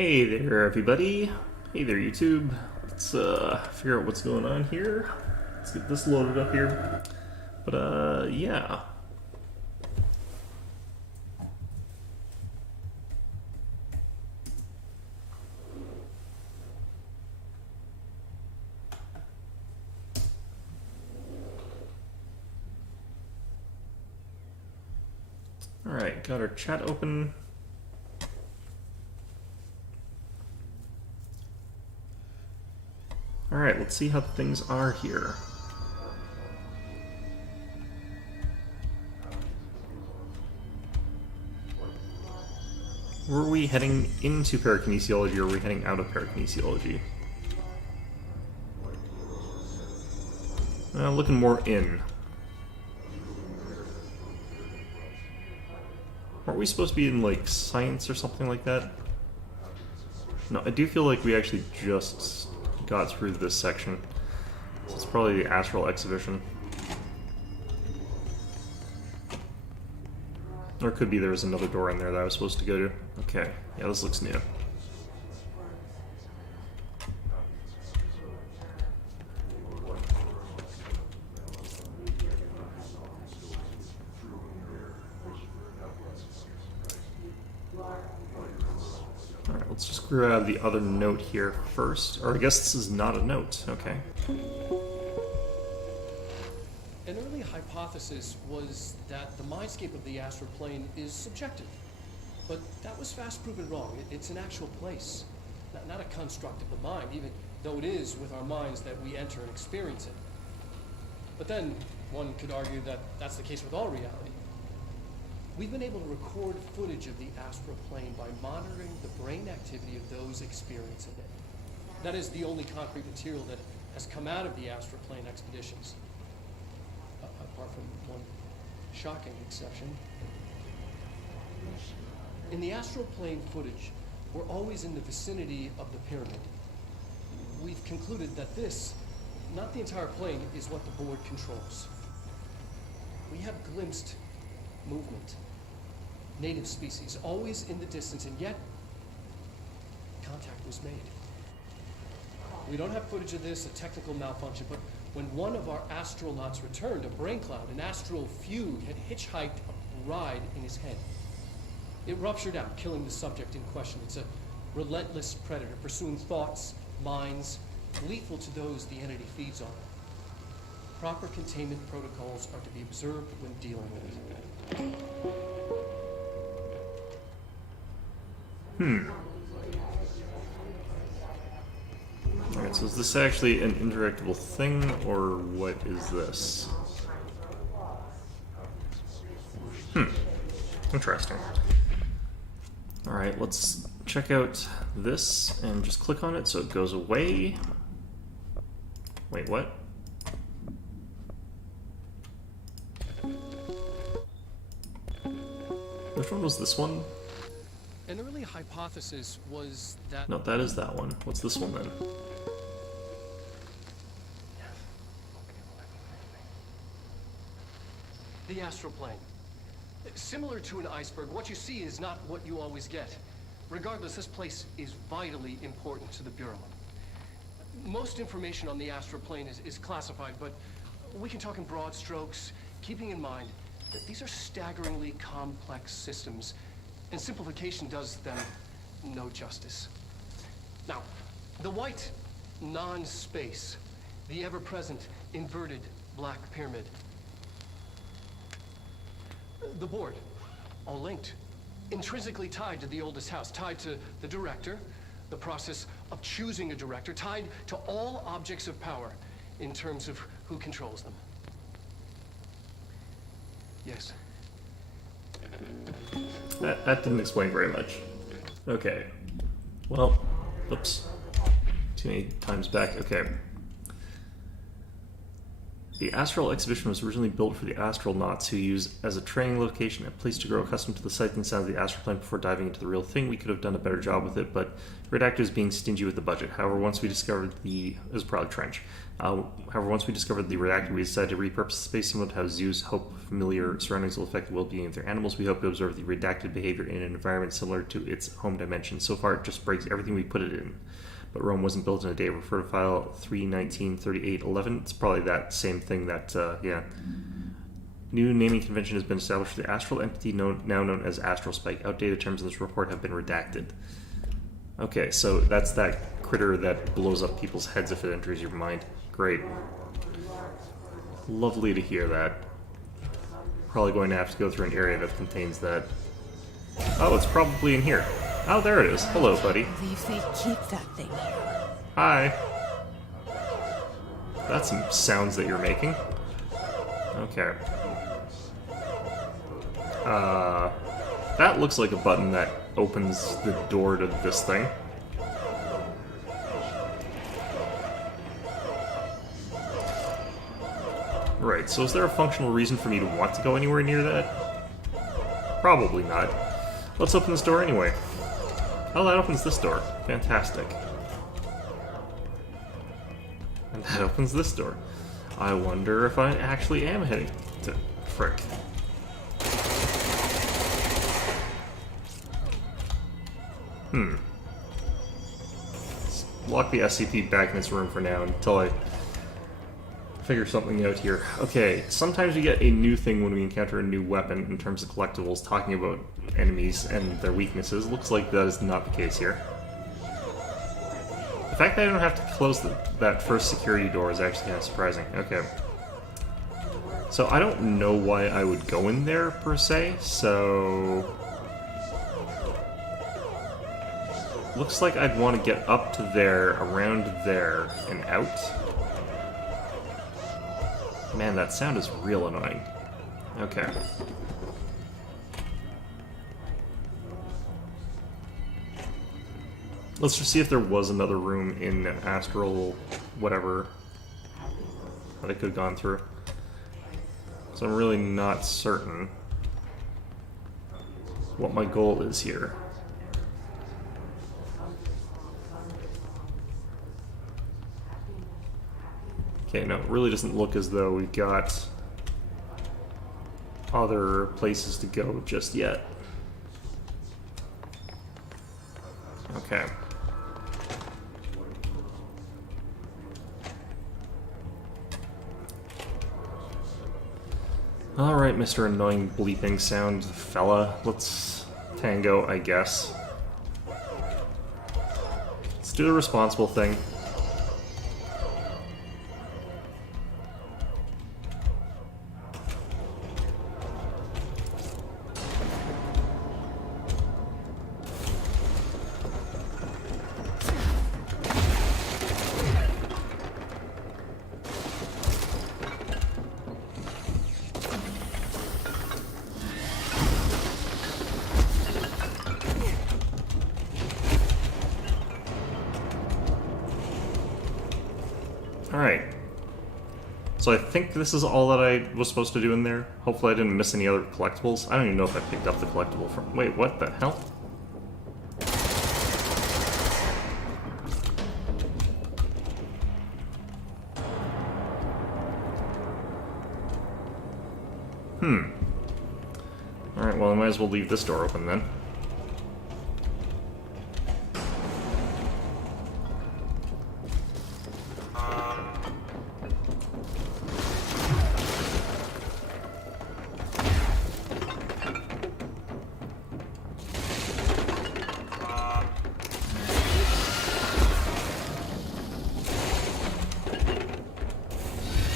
Hey there, everybody. Hey there, YouTube. Let's figure out what's going on here. Let's get this loaded up here. But yeah. All right, got our chat open. All right, let's see how things are here. Were we heading into parakinesiology or are we heading out of parakinesiology? Looking more in. Aren't we supposed to be in, like, science or something like that? No, I do feel like we actually just got through this section. So it's probably the Astral Exhibition. Or it could be there was another door in there that I was supposed to go to. Okay, yeah, this looks new. Alright, let's just grab the other note here first. Or I guess this is not a note. Okay. An early hypothesis was that the mindscape of the astral plane is subjective. But that was fast proven wrong. It's an actual place, not a construct of the mind, even though it is with our minds that we enter and experience it. But then, one could argue that that's the case with all reality. We've been able to record footage of the astral plane by monitoring the brain activity of those experiencing it. That is the only concrete material that has come out of the astral plane expeditions. Apart from one shocking exception. In the astral plane footage, we're always in the vicinity of the pyramid. We've concluded that this, not the entire plane, is what the board controls. We have glimpsed movement, native species, always in the distance, and yet contact was made. We don't have footage of this, a technical malfunction, but when one of our astronauts returned, a brain cloud, an astral fugue, had hitchhiked a ride in his head. It ruptured out, killing the subject in question. It's a relentless predator, pursuing thoughts, minds, lethal to those the entity feeds on. Proper containment protocols are to be observed when dealing with it. Alright, so is this actually an interactable thing, or what is this? Interesting. Alright, let's check out this and just click on it so it goes away. Wait, what? Which one was this one? An early hypothesis was that... No, that is that one. What's this one then? The astral plane. Similar to an iceberg, what you see is not what you always get. Regardless, this place is vitally important to the Bureau. Most information on the astral plane is classified, but we can talk in broad strokes, keeping in mind that these are staggeringly complex systems, and simplification does them no justice. Now, the white non-space, the ever-present inverted black pyramid, the board, all linked, intrinsically tied to the oldest house, tied to the director, the process of choosing a director, tied to all objects of power in terms of who controls them. Yes. That didn't explain very much. Okay. Well, oops. Too many times back. Okay. The Astral Exhibition was originally built for the astronauts who use as a training location, a place to grow accustomed to the sights and sounds of the astral plane before diving into the real thing. We could have done a better job with it, but Redactor is being stingy with the budget. However, once we discovered it was probably Trench. However, once we discovered the Redactor, we decided to repurpose the space similar to how zoos hope familiar surroundings will affect the well-being of their animals. We hope to observe the redacted behavior in an environment similar to its home dimension. So far, it just breaks everything we put it in. But Rome wasn't built in a day. Refer to file 3193811. It's probably that same thing that, yeah. New naming convention has been established for the astral entity now known as Astral Spike. Outdated terms in this report have been redacted. Okay, so that's that critter that blows up people's heads if it enters your mind. Great. Lovely to hear that. Probably going to have to go through an area that contains that. Oh, it's probably in here. Oh, there it is. Hello, buddy. I believe they keep that thing here. Hi. That's some sounds that you're making. Okay. That looks like a button that opens the door to this thing. Right, so is there a functional reason for me to want to go anywhere near that? Probably not. Let's open this door anyway. Oh, that opens this door. Fantastic. And that opens this door. I wonder if I actually am heading to... Frick. Let's lock the SCP back in its room for now until I figure something out here. Okay, sometimes we get a new thing when we encounter a new weapon in terms of collectibles, talking about enemies and their weaknesses. Looks like that is not the case here. The fact that I don't have to close that first security door is actually kind of surprising. Okay. So I don't know why I would go in there, per se, so... Looks like I'd want to get up to there, around there, and out. Man, that sound is real annoying. Okay. Let's just see if there was another room in Astral whatever that I could have gone through. So I'm really not certain what my goal is here. Okay, no, it really doesn't look as though we've got other places to go just yet. Okay. Alright, Mr. Annoying Bleeping Sound fella. Let's tango, I guess. Let's do the responsible thing. Alright. So I think this is all that I was supposed to do in there. Hopefully I didn't miss any other collectibles. I don't even know if I picked up the collectible from... Wait, what the hell? Alright, well I might as well leave this door open then.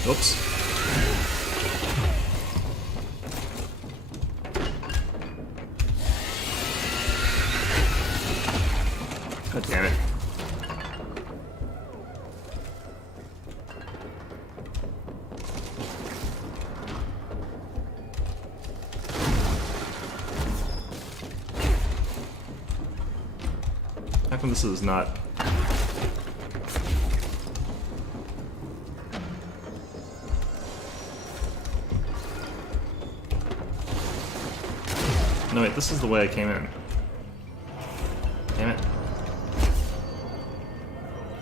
Oops. God damn it. How come this is not... No, wait, this is the way I came in. Damn it.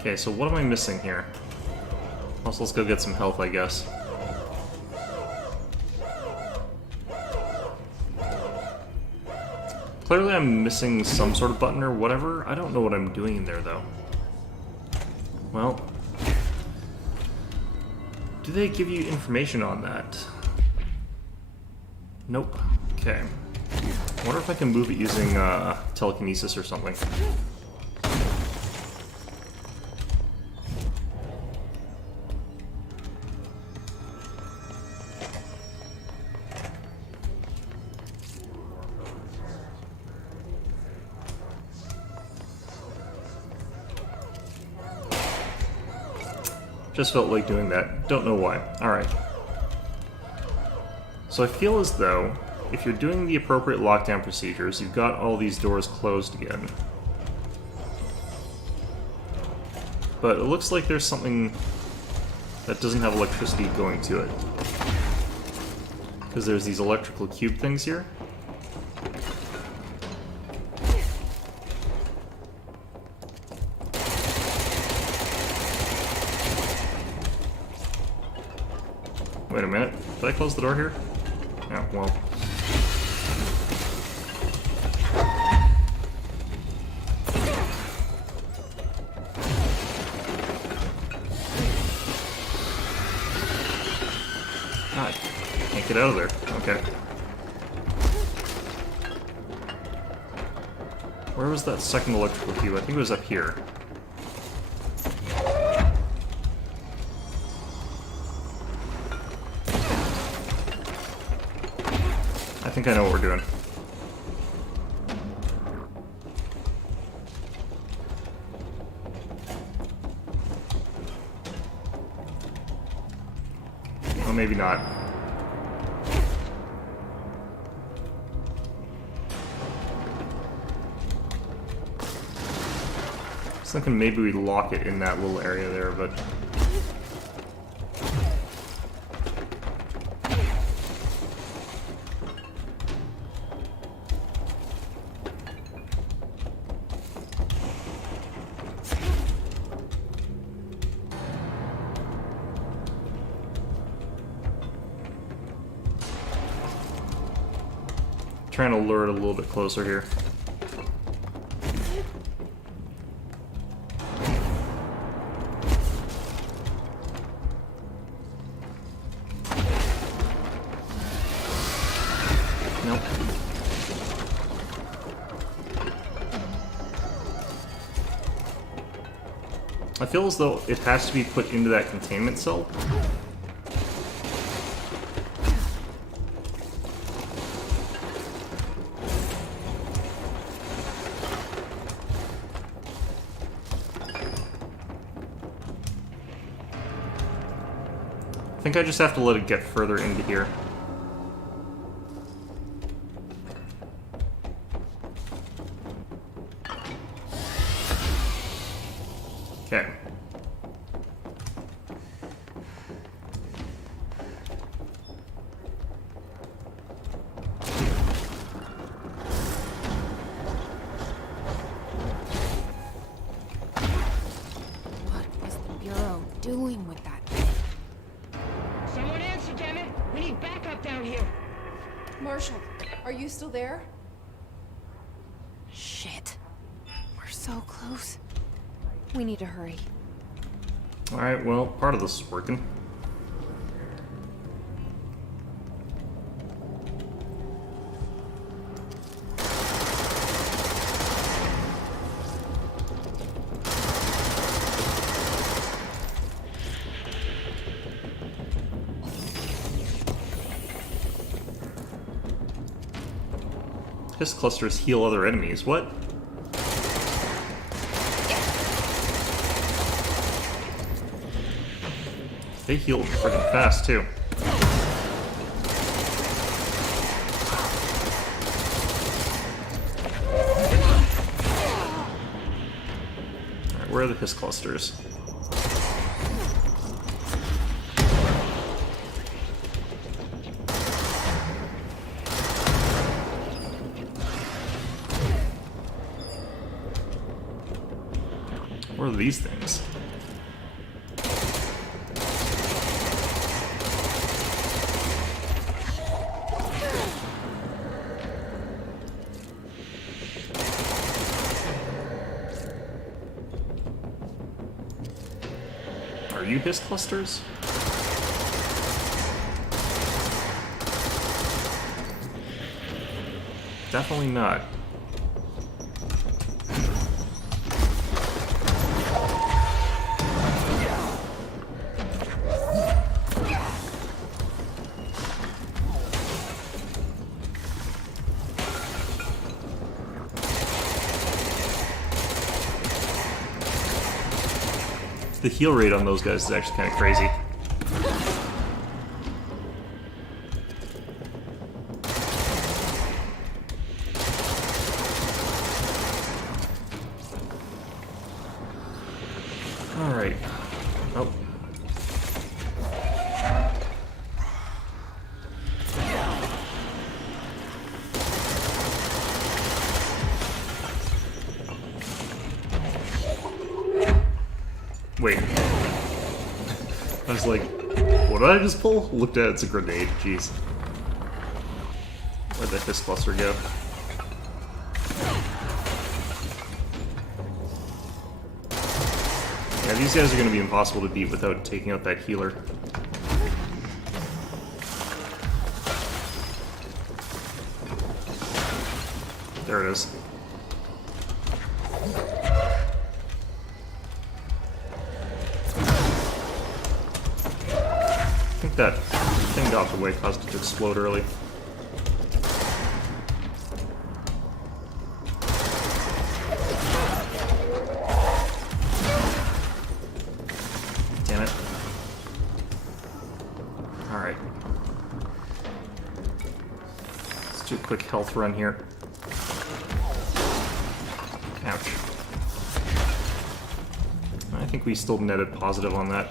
Okay, so what am I missing here? Also, let's go get some health, I guess. Clearly I'm missing some sort of button or whatever. I don't know what I'm doing in there, though. Well... do they give you information on that? Nope. Okay. I wonder if I can move it using telekinesis or something. Just felt like doing that. Don't know why. Alright. So I feel as though, if you're doing the appropriate lockdown procedures, you've got all these doors closed again. But it looks like there's something that doesn't have electricity going to it. Because there's these electrical cube things here. Wait a minute. Did I close the door here? Oh, well. God, can't get out of there. Okay. Where was that second electrical cube? I think it was up here. I think I know what we're doing. Well, maybe not. I was thinking maybe we lock it in that little area there, but... trying to lure it a little bit closer here. Nope. I feel as though it has to be put into that containment cell. I think I just have to let it get further into here. Okay. What was the Bureau doing with that? Someone answer, damn it! We need backup down here. Marshall, are you still there? Shit. We're so close. We need to hurry. Alright, well, part of this is working. His clusters heal other enemies. What? They heal freaking fast, too. Alright, where are the Hiss clusters? What are these things? Are you hiss clusters? Definitely not. The heal rate on those guys is actually kind of crazy. Alright. Oh. Wait. I was like, what did I just pull? Looked at it, it's a grenade. Jeez. Where'd that fist cluster go? Yeah, these guys are going to be impossible to beat without taking out that healer. There it is. I think that thing got the way, caused it to explode early. Damn it. Alright. Let's do a quick health run here. Ouch. I think we still netted positive on that.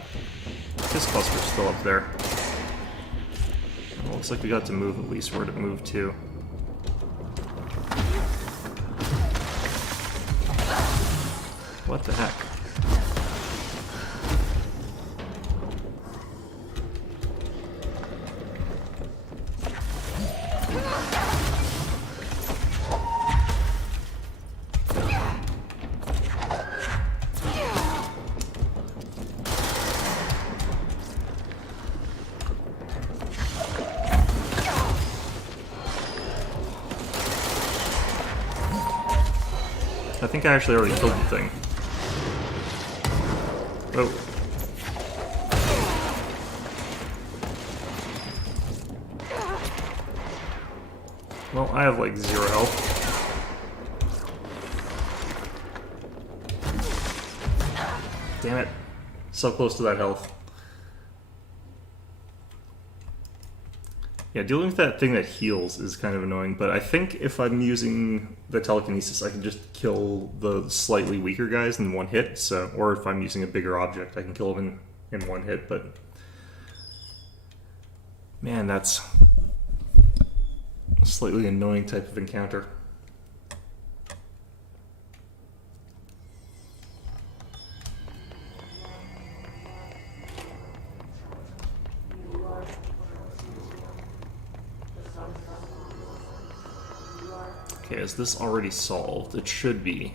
This cluster's still up there. Well, looks like we got to move at least where to move to. What the heck? I think I actually already killed the thing. Oh. Well, I have like 0 health. Damn it. So close to that health. Yeah, dealing with that thing that heals is kind of annoying, but I think if I'm using the telekinesis, I can just kill the slightly weaker guys in one hit, so, or if I'm using a bigger object, I can kill them in one hit, but... Man, that's a slightly annoying type of encounter. Okay, is this already solved? It should be.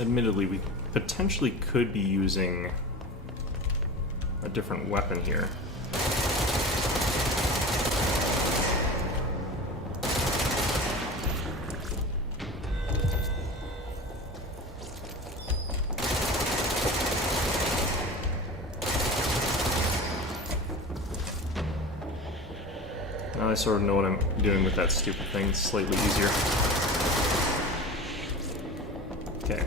Admittedly, we potentially could be using a different weapon here. Now I sort of know what I'm doing with that stupid thing. It's slightly easier. Okay.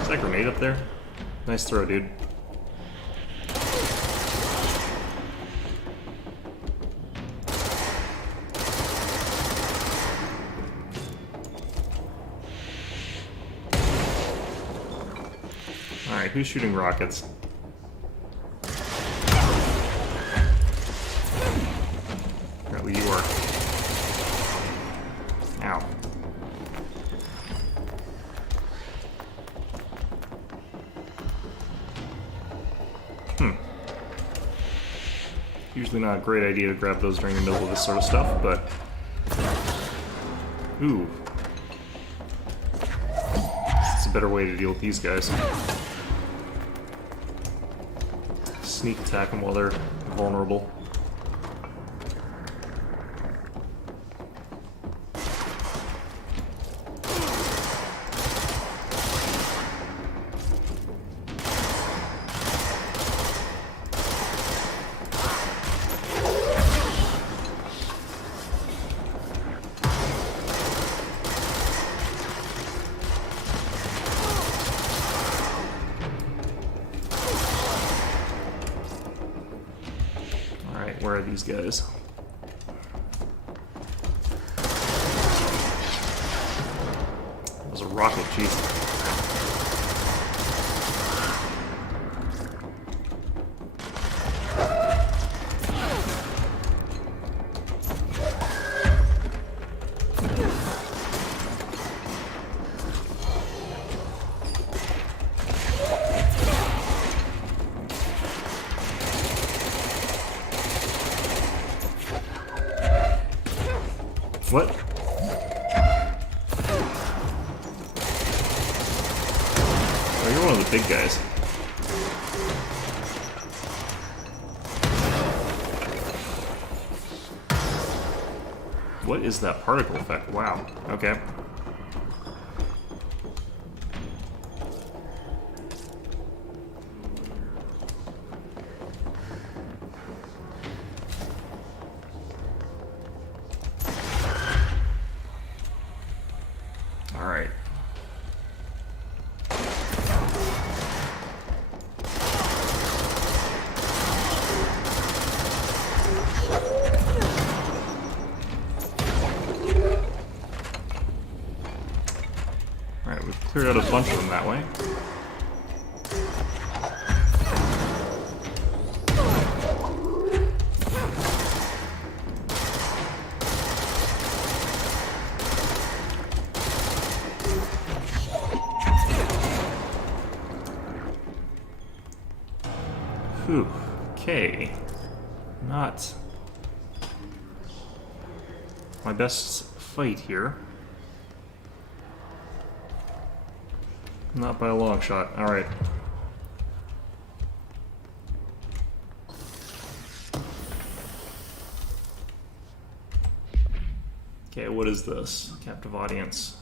Is that grenade up there? Nice throw, dude. Alright, who's shooting rockets? Apparently you are. Ow. Usually not a great idea to grab those during the middle of this sort of stuff, but... Ooh. It's a better way to deal with these guys. Sneak attack them while they're vulnerable. Where are these guys? That was a rocket, jeez. What? Oh, you're one of the big guys. What is that particle effect? Wow. Okay. Alright. Alright, we've cleared out a bunch of them that way. Whew, okay. Not my best fight here. Not by a long shot. Alright. Okay, what is this? Captive audience.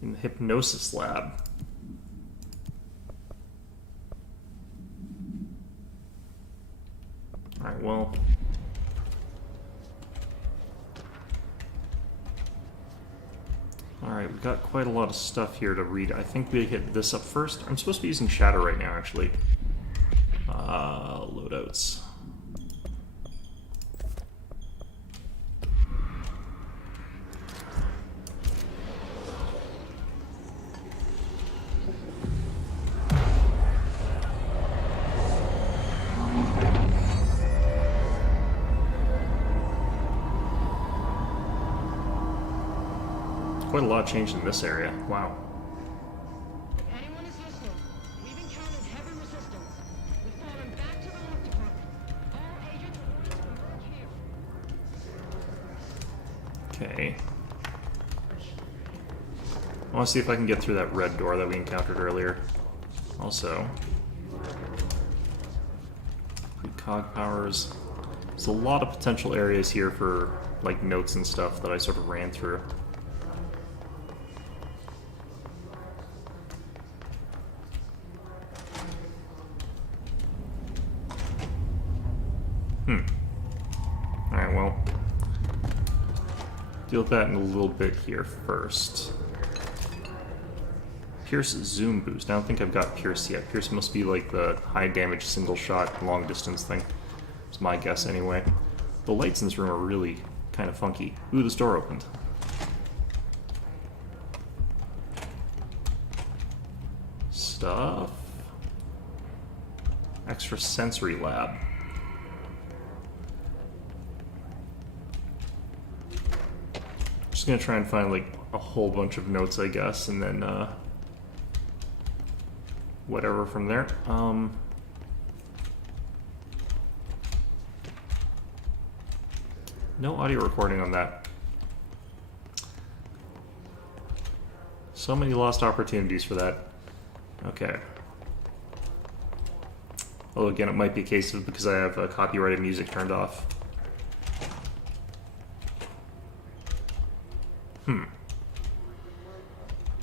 In the hypnosis lab. Alright, well. Alright, we've got quite a lot of stuff here to read. I think we hit this up first. I'm supposed to be using Shadow right now, actually. Loadouts. Quite a lot changed in this area. Wow. If anyone is listening, we've encountered heavy resistance. We've fallen back to the lock department. All agents report here. Okay. I want to see if I can get through that red door that we encountered earlier. Also, precog powers. There's a lot of potential areas here for like notes and stuff that I sort of ran through. Alright, well. Deal with that in a little bit here first. Pierce zoom boost. I don't think I've got Pierce yet. Pierce must be like the high damage single shot long distance thing. It's my guess anyway. The lights in this room are really kind of funky. Ooh, this door opened. Stuff. Extra sensory lab. Just gonna try and find like a whole bunch of notes, I guess, and then whatever from there. No audio recording on that. So many lost opportunities for that. Okay. Although again, it might be a case of because I have copyrighted music turned off.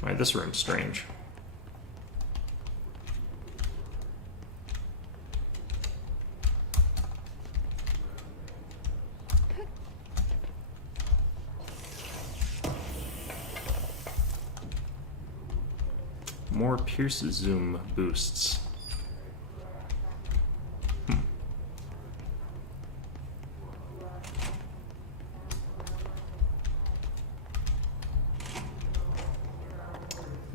Alright, this room's strange. More Pierce zoom boosts.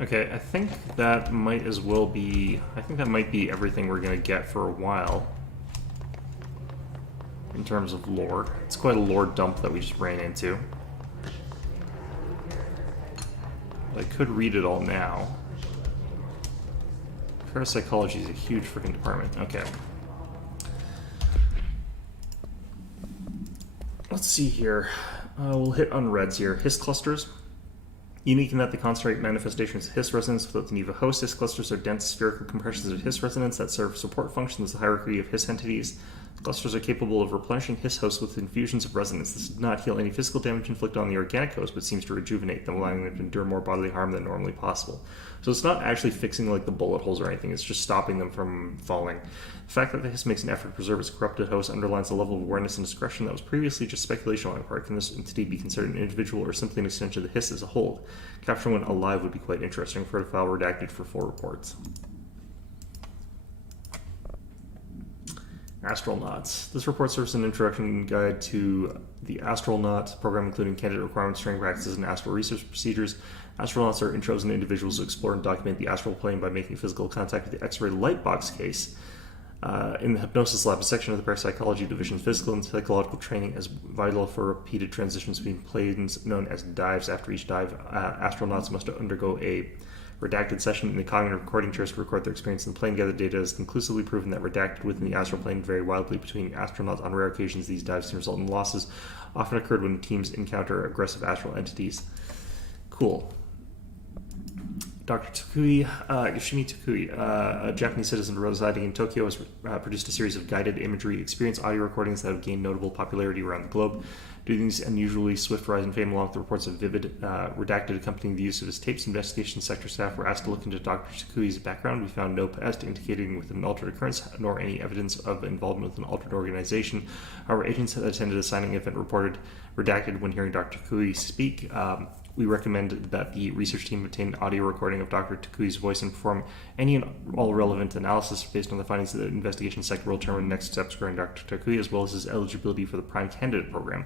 Okay, I think that might as well be... I think that might be everything we're gonna get for a while. In terms of lore. It's quite a lore dump that we just ran into. But I could read it all now. Parapsychology is a huge freaking department. Okay. Let's see here. We'll hit unreads here. His clusters. Unique in that they concentrate manifestations of His resonance without the need of a host. His clusters are dense spherical compressions of His resonance that serve support functions as a hierarchy of His entities. Clusters are capable of replenishing His hosts with infusions of resonance. This does not heal any physical damage inflicted on the organic host, but seems to rejuvenate them, allowing them to endure more bodily harm than normally possible. So it's not actually fixing like the bullet holes or anything, it's just stopping them from falling. The fact that the His makes an effort to preserve its corrupted host underlines the level of awareness and discretion that was previously just speculation on my part. Can this entity be considered an individual or simply an extension of the His as a whole? Capturing one alive would be quite interesting. For a file redacted for full reports. Astronauts. This report serves as an introduction guide to the Astronaut program, including candidate requirements, training practices, and astral research procedures. Astronauts are chosen individuals who explore and document the astral plane by making physical contact with the X-ray light box case. In the hypnosis lab, a section of the parapsychology division's physical and psychological training is vital for repeated transitions between planes known as dives. After each dive, astronauts must undergo a redacted session in the cognitive recording chairs to record their experience in the plane. Gathered data has conclusively proven that redacted within the astral plane vary wildly between astronauts. On rare occasions, these dives can result in losses, often occurred when teams encounter aggressive astral entities. Cool. Dr. Takui, Yoshimi Takui, a Japanese citizen residing in Tokyo, has produced a series of guided imagery experience audio recordings that have gained notable popularity around the globe. Due to these unusually swift rise in fame, along with the reports of vivid redacted accompanying the use of his tapes, investigation sector staff were asked to look into Dr. Takui's background. We found no past indicating with an altered occurrence, nor any evidence of involvement with an altered organization. However, agents that attended a signing event reported redacted when hearing Dr. Takui speak. We recommend that the research team obtain an audio recording of Dr. Takui's voice and perform any and all relevant analysis based on the findings of the investigation sector will determine next steps regarding Dr. Takui, as well as his eligibility for the Prime Candidate Program.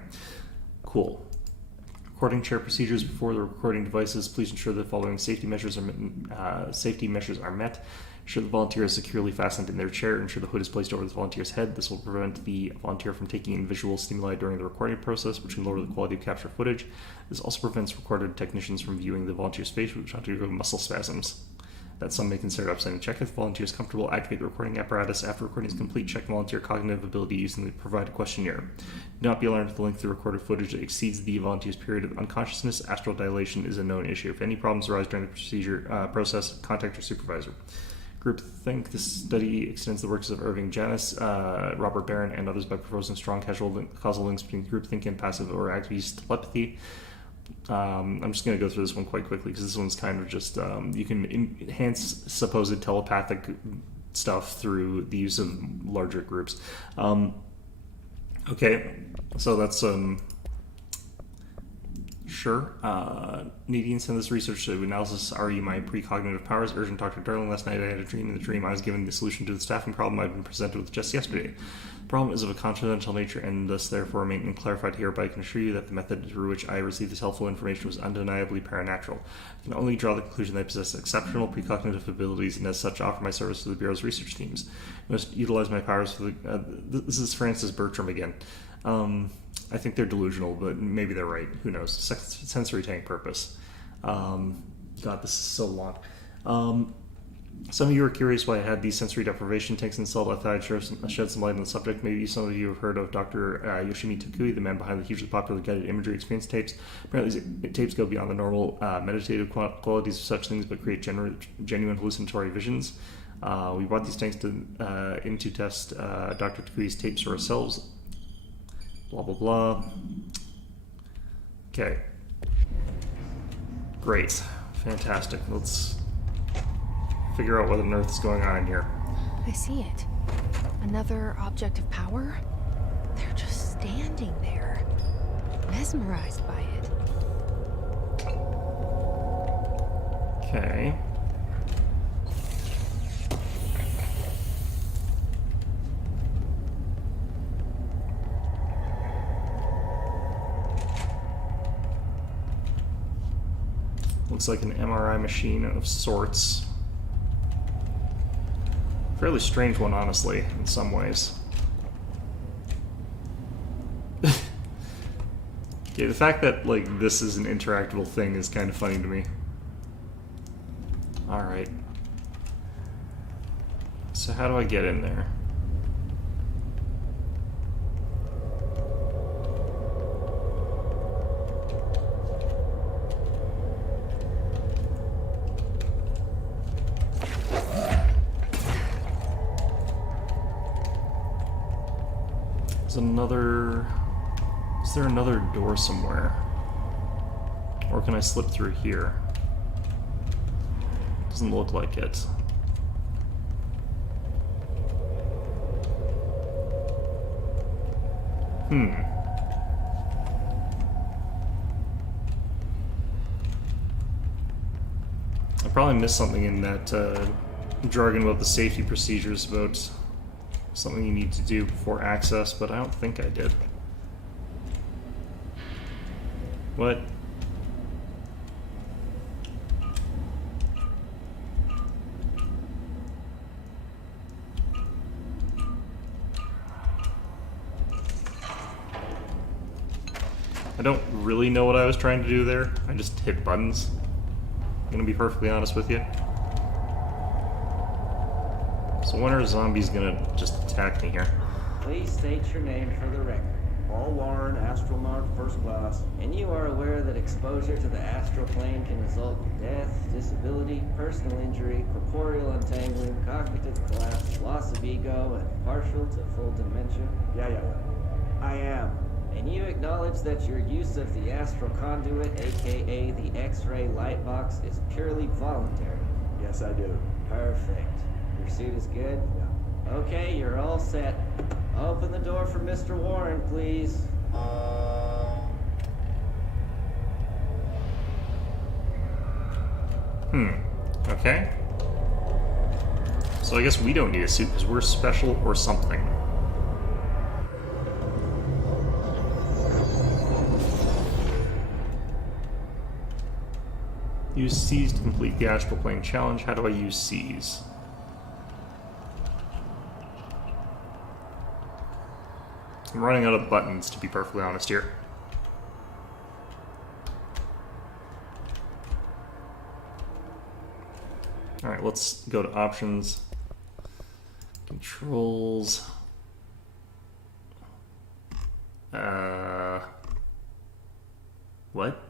Cool. Recording chair procedures before the recording devices. Please ensure the following safety measures are met. Ensure the volunteer is securely fastened in their chair. Ensure the hood is placed over the volunteer's head. This will prevent the volunteer from taking in visual stimuli during the recording process, which can lower the quality of capture footage. This also prevents recorded technicians from viewing the volunteer's face, which undergo muscle spasms that some may consider upsetting. Check if the volunteer is comfortable. Activate the recording apparatus. After recording is complete, check volunteer cognitive ability using the provided questionnaire. Do not be alarmed if the length of the recorded footage exceeds the volunteer's period of unconsciousness. Astral dilation is a known issue. If any problems arise during the procedure process, contact your supervisor. Groupthink. This study extends the works of Irving Janis, Robert Barron, and others by proposing strong causal links between groupthink and passive or active telepathy. I'm just going to go through this one quite quickly because this one's kind of just you can enhance supposed telepathic stuff through the use of larger groups. Okay, so that's Sure. Nadine sent this research to analysis RE my precognitive powers. Urgent Dr. Darling. Last night I had a dream. In the dream I was given the solution to the staffing problem I've been presented with just yesterday. The problem is of a confidential nature and thus therefore remain unclarified here, but I can assure you that the method through which I received this helpful information was undeniably paranatural. I can only draw the conclusion that I possess exceptional precognitive abilities and as such offer my service to the Bureau's research teams. I must utilize my powers for the... this is Francis Bertram again. I think they're delusional, but maybe they're right. Who knows? Sensory tank purpose. God, this is so long. Some of you are curious why I had these sensory deprivation tanks installed. I thought I'd shed some light on the subject. Maybe some of you have heard of Dr. Yoshimi Takui, the man behind the hugely popular guided imagery experience tapes. Apparently, these tapes go beyond the normal meditative qualities of such things, but create genuine hallucinatory visions. We brought these tanks in to test Dr. Takui's tapes for ourselves. Blah, blah, blah. Okay. Great. Fantastic. Let's figure out what on earth is going on in here. I see it. Another object of power? They're just standing there, mesmerized by it. Okay. Looks like an MRI machine of sorts. Fairly strange one, honestly, in some ways. Okay, the fact that, like, this is an interactable thing is kind of funny to me. Alright. So how do I get in there? Is there another door somewhere? Or can I slip through here? Doesn't look like it. I probably missed something in that jargon about the safety procedures, about something you need to do before access, but I don't think I did. What? I don't really know what I was trying to do there. I just hit buttons. I'm gonna be perfectly honest with you. So when are zombies gonna just attack me here? Please state your name for the record. Paul Warren, astronaut, first class. And you are aware that exposure to the astral plane can result in death, disability, personal injury, corporeal untangling, cognitive collapse, loss of ego, and partial to full dementia? Yeah. I am. And you acknowledge that your use of the astral conduit, aka the X-ray light box, is purely voluntary? Yes, I do. Perfect. Your suit is good? Yeah. Okay, you're all set. Open the door for Mr. Warren, please. Okay. So I guess we don't need a suit because we're special or something. Use Seize to complete the astral plane challenge. How do I use Seize? I'm running out of buttons, to be perfectly honest here. Alright, let's go to options. Controls. What?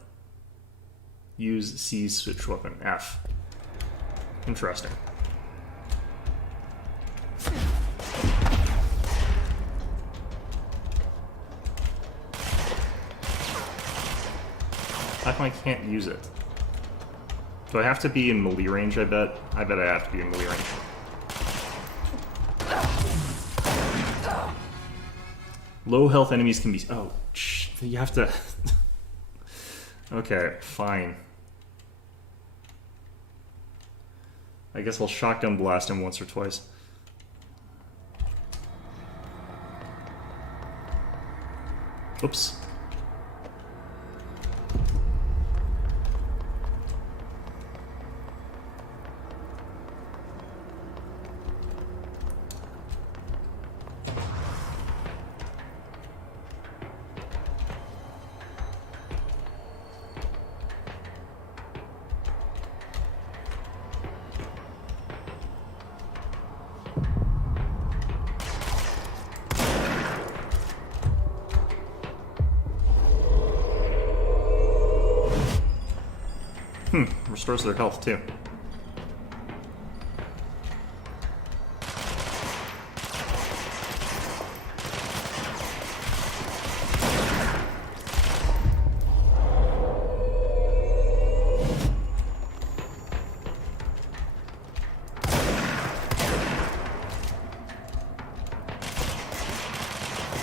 Use Seize switch weapon. F. Interesting. How come I can't use it? Do I have to be in melee range, I bet? I bet I have to be in melee range. Low health enemies can be... Oh, you have to... Okay, fine. I guess I'll shotgun blast him once or twice. Oops. Restores their health too.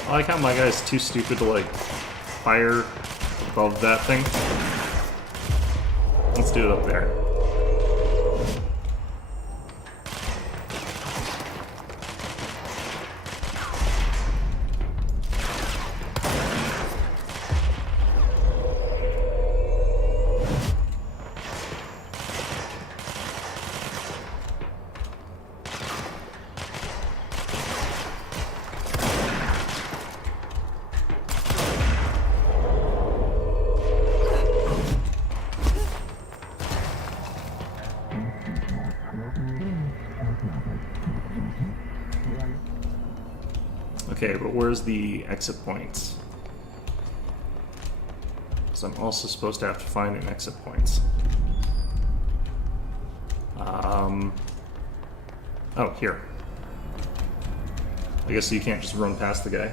I like how my guy's too stupid to like fire above that thing. Let's do it up there. Okay, but where's the exit points? Because I'm also supposed to have to find an exit points. Oh, here. I guess you can't just run past the guy.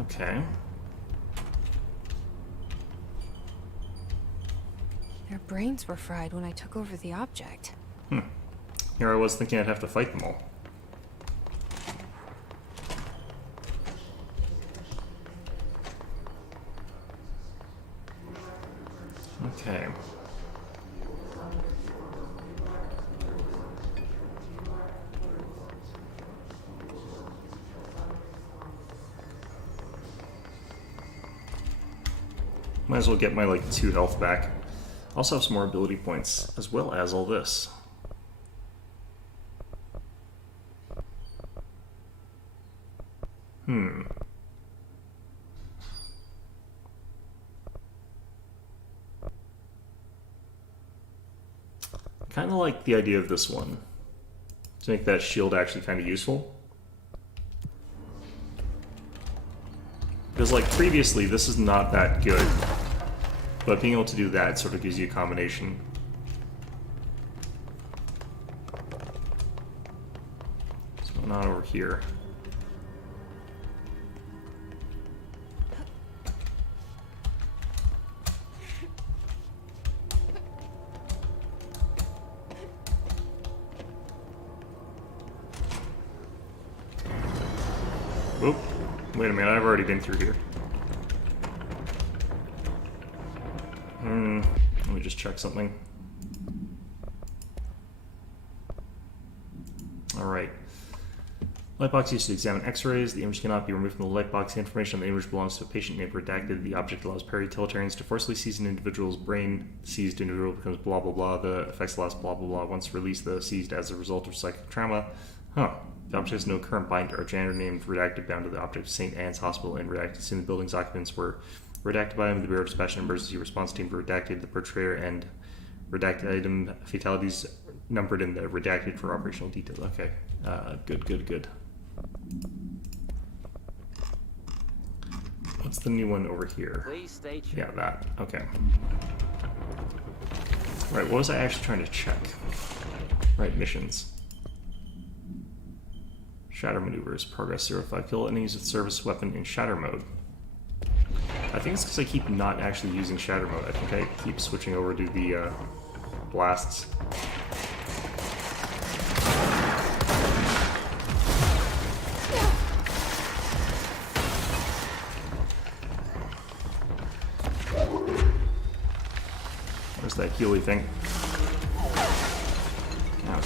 Okay. Their brains were fried when I took over the object. Here I was thinking I'd have to fight them all. Okay. Might as well get my, like, 2 health back. Also have some more ability points, as well as all this. Kind of like the idea of this one, to make that shield actually kind of useful. Because like previously, this is not that good, but being able to do that sort of gives you a combination. What's going on over here? Oop. Wait a minute, I've already been through here. Let me just check something. Alright. Lightbox used to examine x-rays. The image cannot be removed from the lightbox. The information on the image belongs to a patient named Redacted. The object allows paratilitarans to forcibly seize an individual's brain. Seized individual becomes blah blah blah. The effects last blah blah blah. Once released, the seized as a result of psychic trauma. Huh. The object has no current binder. A janitor named Redacted bound to the object of St. Anne's Hospital and Redacted. Soon the building's occupants were redacted by him. The Bureau dispatched an emergency response team for Redacted, the perpetrator, and redacted item fatalities numbered in the Redacted for operational details. Okay. Good. What's the new one over here? Please state Yeah, that. Okay. Right, what was I actually trying to check? Right, missions. Shatter maneuvers. Progress 0-5. Kill enemies with service weapon in shatter mode. I think it's because I keep not actually using shatter mode. I think I keep switching over to the blasts. that healy thing. Ouch.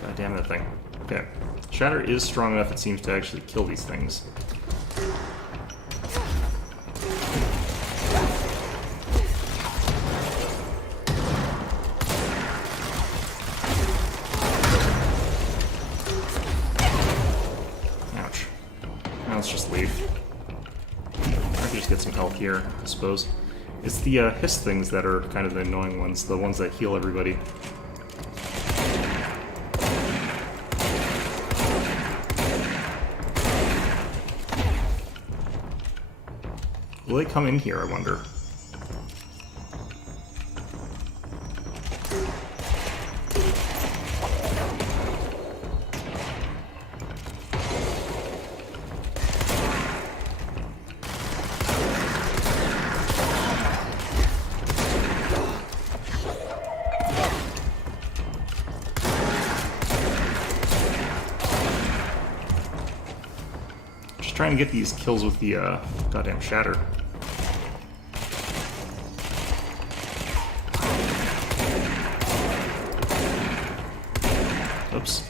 God damn that thing. Okay. Shatter is strong enough, it seems, to actually kill these things. Ouch. Now let's just leave. I could just get some health here, I suppose. It's the hiss things that are kind of the annoying ones, the ones that heal everybody. Will they come in here, I wonder? Just trying to get these kills with the goddamn shatter. Oops.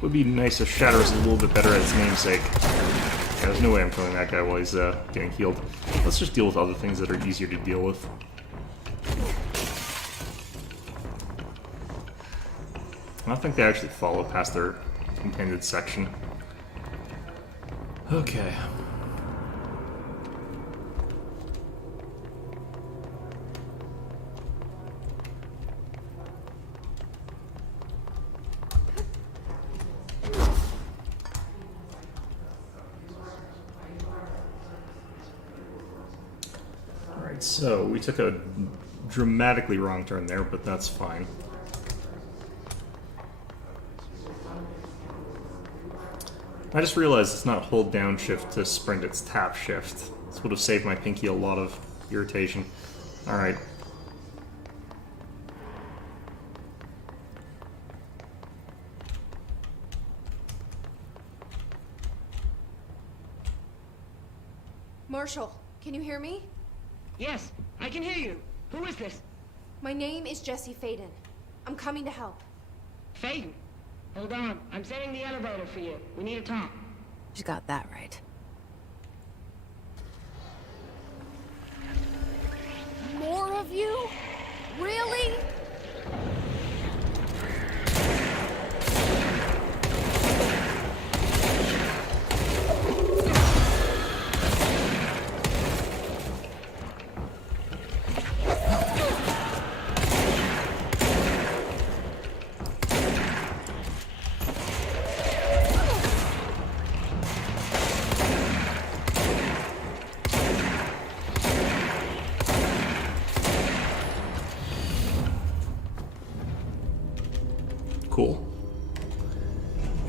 Would be nice if Shatter was a little bit better at its namesake. Yeah, there's no way I'm killing that guy while he's getting healed. Let's just deal with other things that are easier to deal with. I don't think they actually follow past their intended section. Okay. Alright, so we took a dramatically wrong turn there, but that's fine. I just realized it's not hold down shift to sprint, it's tap shift. This would have saved my pinky a lot of irritation. Alright. Marshall, can you hear me? Yes, I can hear you. Who is this? My name is Jesse Faden. I'm coming to help. Faden. Hold on. I'm setting the elevator for you. We need to talk. She's got that right. More of you? Really? Cool.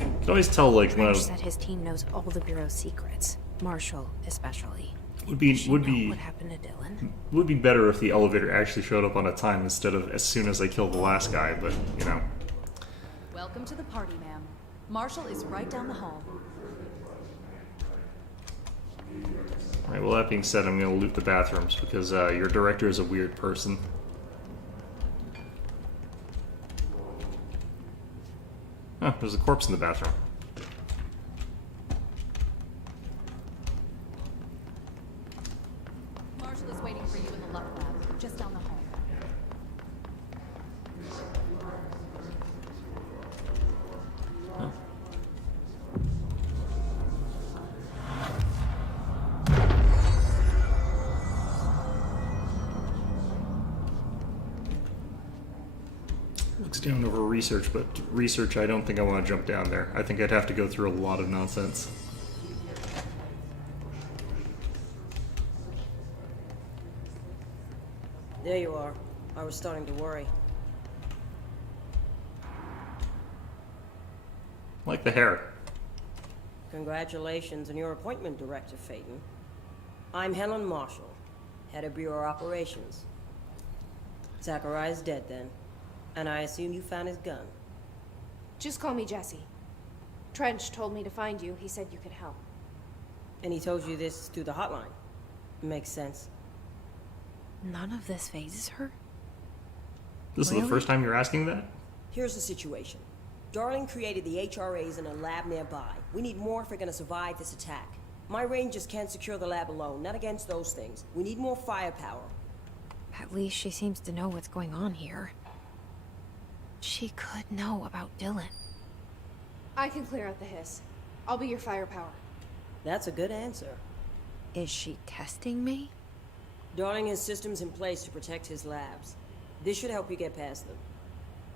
You can always tell, like, when I French was... said his team knows all the Bureau's secrets. Marshall, especially. Would Does she know be what happened to Dylan? would be better if the elevator actually showed up on a time instead of as soon as I killed the last guy, but, you know. Welcome to the party, ma'am. Marshall is right down the hall. Alright, well, that being said, I'm gonna loot the bathrooms because your director is a weird person. Oh, there's a corpse in the bathroom. Marshall is waiting for you in the Luck Lab, just down the hall. Huh? Looks down over research, but research, I don't think I want to jump down there. I think I'd have to go through a lot of nonsense. There you are. I was starting to worry. Like the hair. Congratulations on your appointment, Director Phaeton. I'm Helen Marshall, head of Bureau Operations. Zachariah's dead then, and I assume you found his gun. Just call me Jesse. Trench told me to find you. He said you could help. And he told you this through the hotline. Makes sense. None of this phases her? This is the first time you're asking that? Here's the situation. Darling created the HRAs in a lab nearby. We need more if we're gonna survive this attack. My rangers can't secure the lab alone, not against those things. We need more firepower. At least she seems to know what's going on here. She could know about Dylan. I can clear out the hiss. I'll be your firepower. That's a good answer. Is she testing me? Darling has systems in place to protect his labs. This should help you get past them.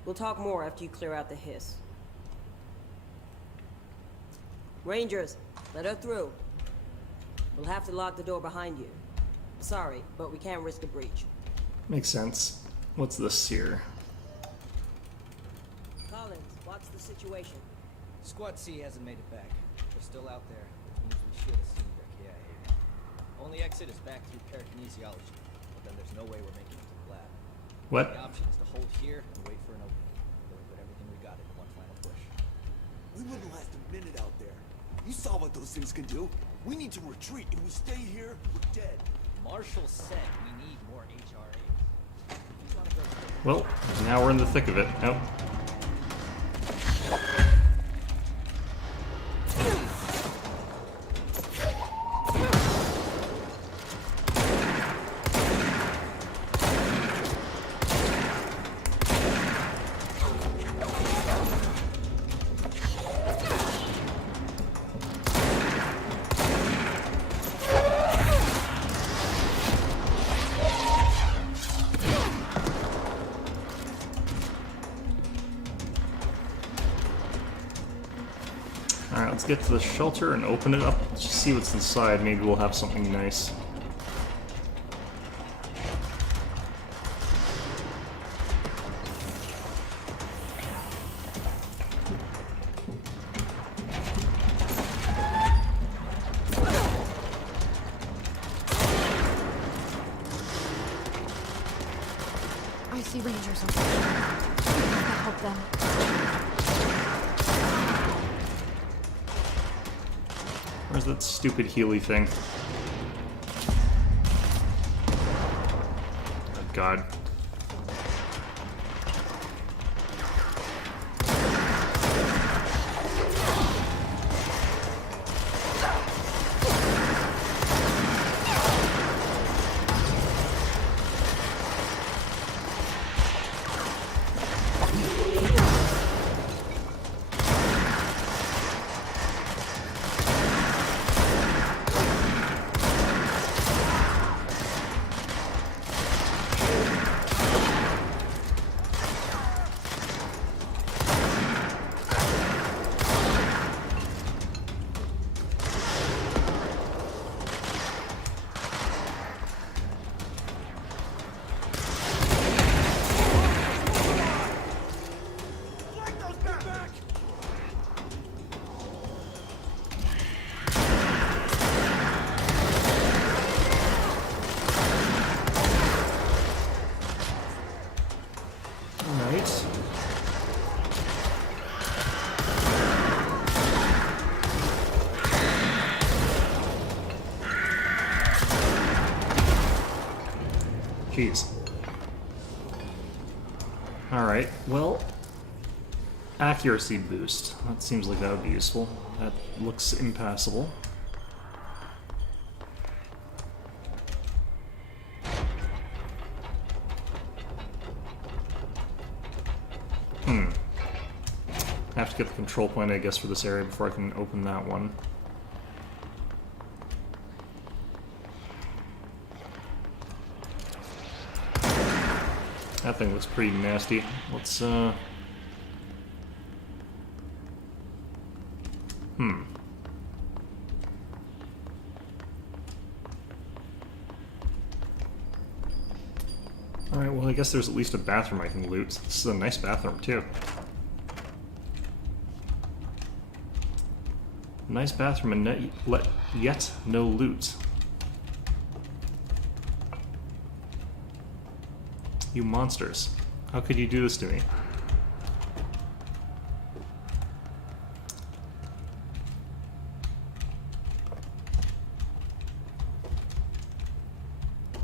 We'll talk more after you clear out the hiss. Rangers, let her through. We'll have to lock the door behind you. Sorry, but we can't risk a breach. Makes sense. What's this here? Collins, what's the situation? Squad C hasn't made it back. They're still out there, which means we should have seen their KIA. Only exit is back through parakinesiology, but then there's no way we're making it to the lab. What? The option is to hold here and wait for an opening. Then we put everything we got into one final push. We wouldn't last a minute out there. You saw what those things can do. We need to retreat. If we stay here, we're dead. Marshall said we need more HRAs. You wanna go quick? Well, now we're in the thick of it. Nope. Alright, let's get to the shelter and open it up. Let's just see what's inside. Maybe we'll have something nice. I see rangers over there. I have to help them. Where's that stupid Healy thing? Oh god. Alright. Jeez. Alright, well, accuracy boost. That seems like that would be useful. That looks impassable. I have to get the control point, I guess, for this area before I can open that one. That thing looks pretty nasty. Let's, Alright, well, I guess there's at least a bathroom I can loot. This is a nice bathroom, too. Nice bathroom and yet no loot. You monsters. How could you do this to me?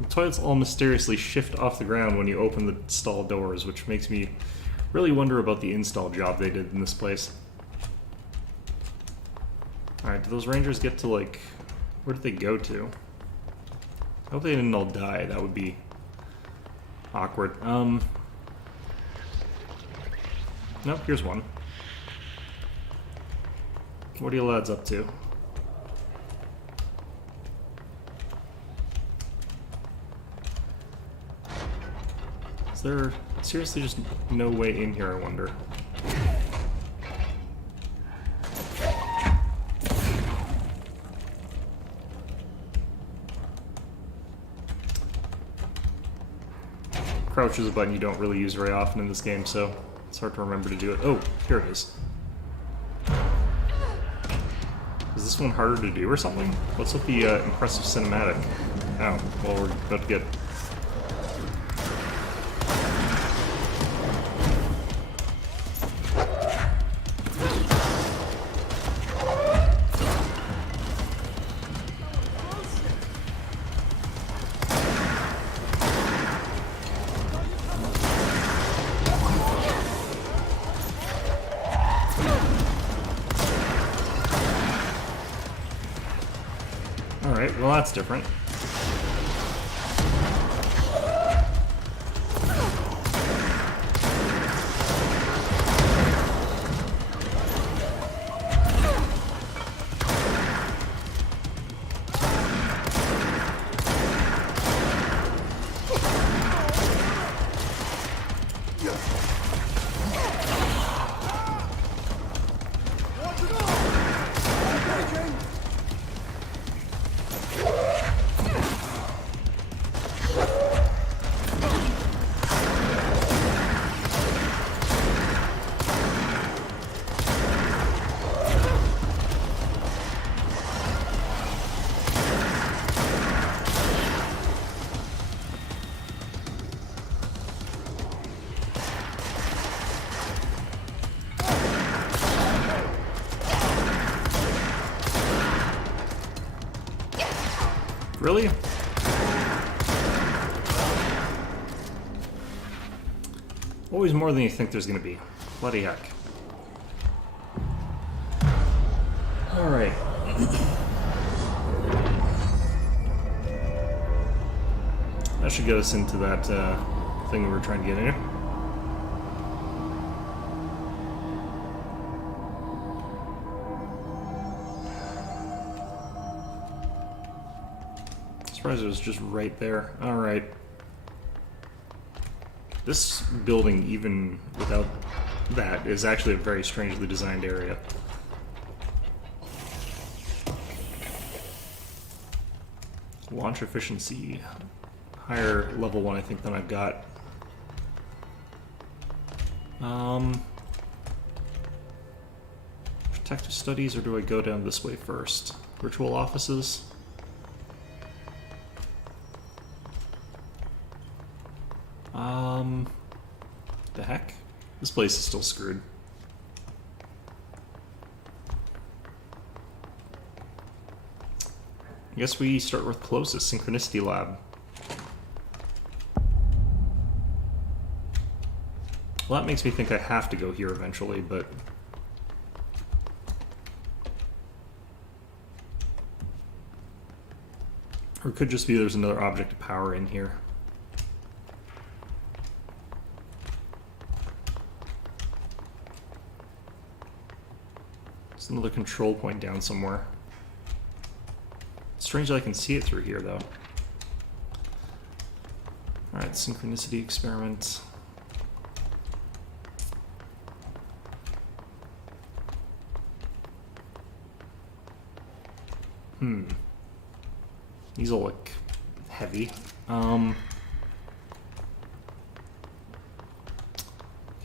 The toilets all mysteriously shift off the ground when you open the stall doors, which makes me really wonder about the install job they did in this place. Alright, do those rangers get to, like... where did they go to? I hope they didn't all die. That would be awkward. Nope, here's one. What are you lads up to? Is there seriously just no way in here, I wonder? Crouch is a button you don't really use very often in this game, so it's hard to remember to do it. Oh, here it is. Is this one harder to do or something? What's with the impressive cinematic? Oh, well, we're about to get... Alright, well that's different. Really? Always more than you think there's gonna be. Bloody heck. Alright. That should get us into that thing we were trying to get into. Surprised it was just right there. Alright. This building, even without that, is actually a very strangely designed area. Launch efficiency. Higher level one, I think, than I've got. Protective studies, or do I go down this way first? Virtual offices? The heck? This place is still screwed. I guess we start with closest, Synchronicity Lab. Well, that makes me think I have to go here eventually, but... Or it could just be there's another object of power in here. There's another control point down somewhere. Strange that I can see it through here, though. Alright, synchronicity experiment. These all look heavy. Okay,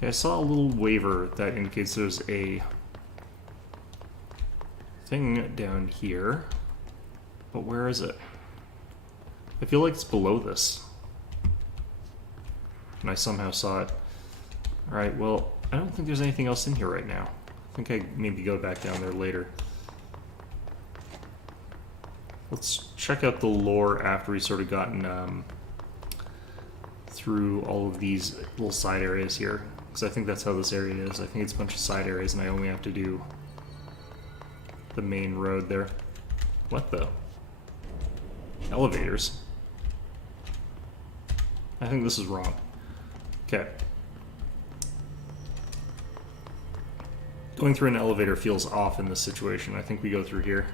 I saw a little waiver that indicates there's a thing down here. But where is it? I feel like it's below this. And I somehow saw it. Alright, well, I don't think there's anything else in here right now. I think I maybe go back down there later. Let's check out the lore after we've sort of gotten through all of these little side areas here. Because I think that's how this area is. I think it's a bunch of side areas and I only have to do the main road there. What the? Elevators? I think this is wrong. Okay. Going through an elevator feels off in this situation. I think we go through here.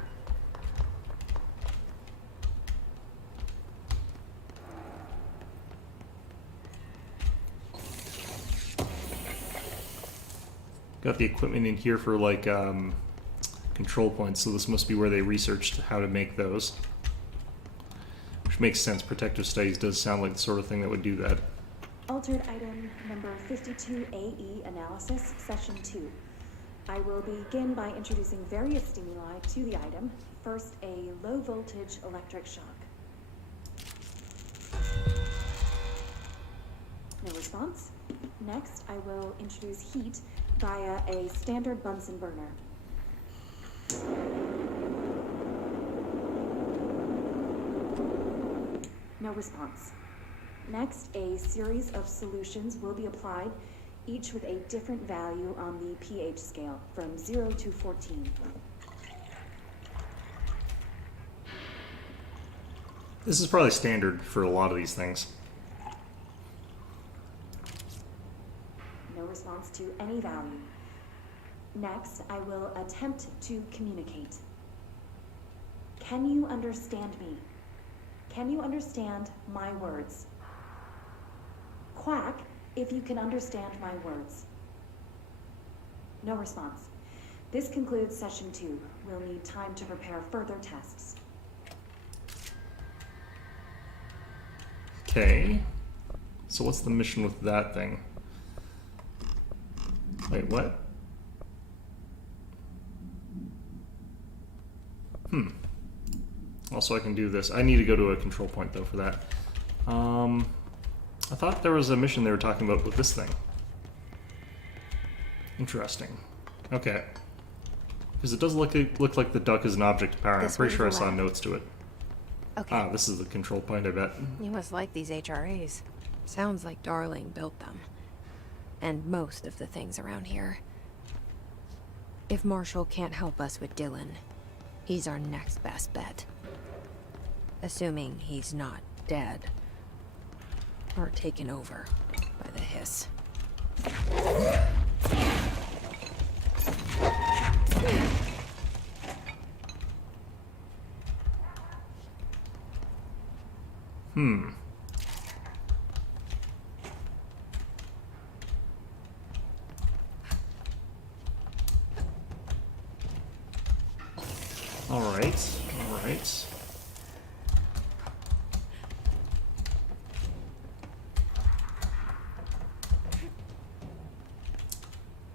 Got the equipment in here for like control points, so this must be where they researched how to make those. Which makes sense. Protective Studies does sound like the sort of thing that would do that. Altered item number 52AE analysis, session 2. I will begin by introducing various stimuli to the item. First, a low voltage electric shock. No response. Next, I will introduce heat via a standard Bunsen burner. No response. Next, a series of solutions will be applied, each with a different value on the pH scale, from 0 to 14. This is probably standard for a lot of these things. No response to any value. Next, I will attempt to communicate. Can you understand me? Can you understand my words? Quack if you can understand my words. No response. This concludes session 2. We'll need time to prepare further tests. Okay. So what's the mission with that thing? Wait, what? Also, I can do this. I need to go to a control point, though, for that. I thought there was a mission they were talking about with this thing. Interesting. Okay. Because it does look like the duck is an object of power. I'm pretty sure I saw notes to it. Okay. Ah, this is the control point, I bet. You must like these HRAs. Sounds like Darling built them. And most of the things around here. If Marshall can't help us with Dylan, he's our next best bet. Assuming he's not dead. Or taken over by the hiss. All right.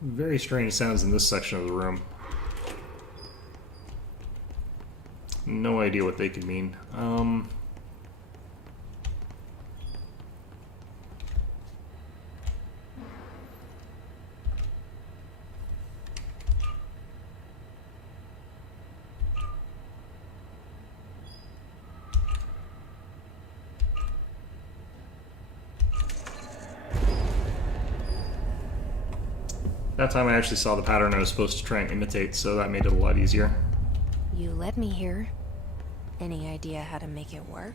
Very strange sounds in this section of the room. No idea what they could mean. That time I actually saw the pattern I was supposed to try and imitate, so that made it a lot easier. You led me here. Any idea how to make it work?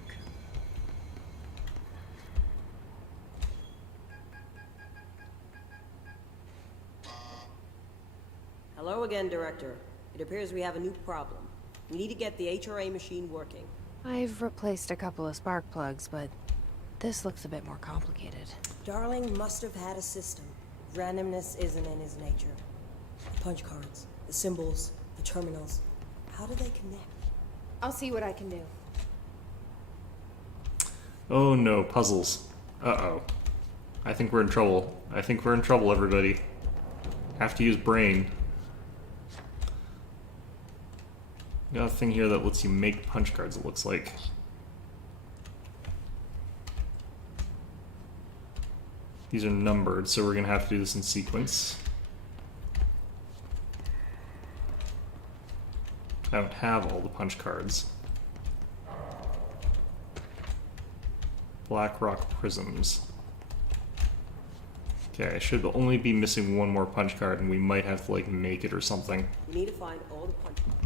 Hello again, Director. It appears we have a new problem. We need to get the HRA machine working. I've replaced a couple of spark plugs, but this looks a bit more complicated. Darling must have had a system. Randomness isn't in his nature. The punch cards, the symbols, the terminals. How do they connect? I'll see what I can do. Oh no, puzzles. Uh-oh. I think we're in trouble. everybody. Have to use brain. Got a thing here that lets you make punch cards, it looks like. These are numbered, so we're gonna have to do this in sequence. I don't have all the punch cards. Blackrock Prisms. Okay, I should only be missing one more punch card, and we might have to, like, make it or something. We need to find all the punch cards.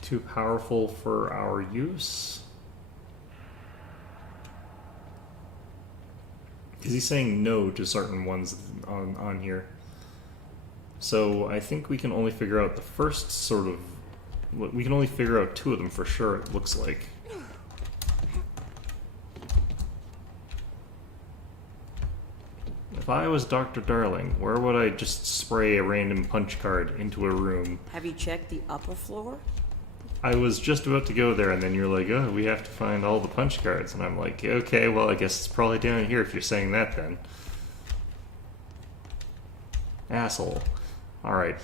Too powerful for our use? Because he's saying no to certain ones on here. So I think we can only figure out the first sort of... We can only figure out two of them for sure, it looks like. If I was Dr. Darling, where would I just spray a random punch card into a room? Have you checked the upper floor? I was just about to go there, and then you're like, oh, we have to find all the punch cards. And I'm like, okay, well, I guess it's probably down here if you're saying that then. Asshole. Alright.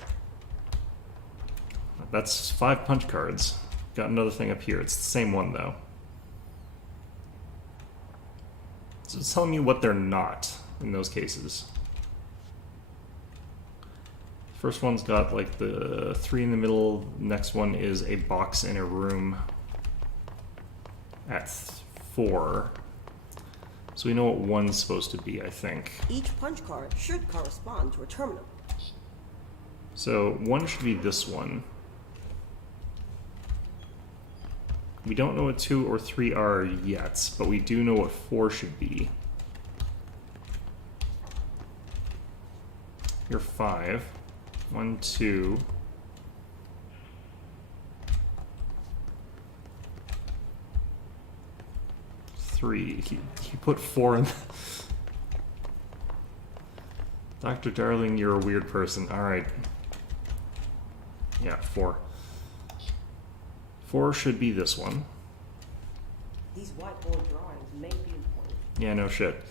That's 5 punch cards. Got another thing up here. It's the same one, though. So it's telling me what they're not in those cases. First one's got like the 3 in the middle. Next one is a box in a room at 4. So we know what 1's supposed to be, I think. Each punch card should correspond to a terminal. So 1 should be this one. We don't know what 2 or 3 are yet, but we do know what 4 should be. You're 5. 1, 2. 3. He put 4 in. Dr. Darling, you're a weird person. Alright. Yeah, 4. 4 should be this one. These whiteboard drawings may be important. Yeah, no shit.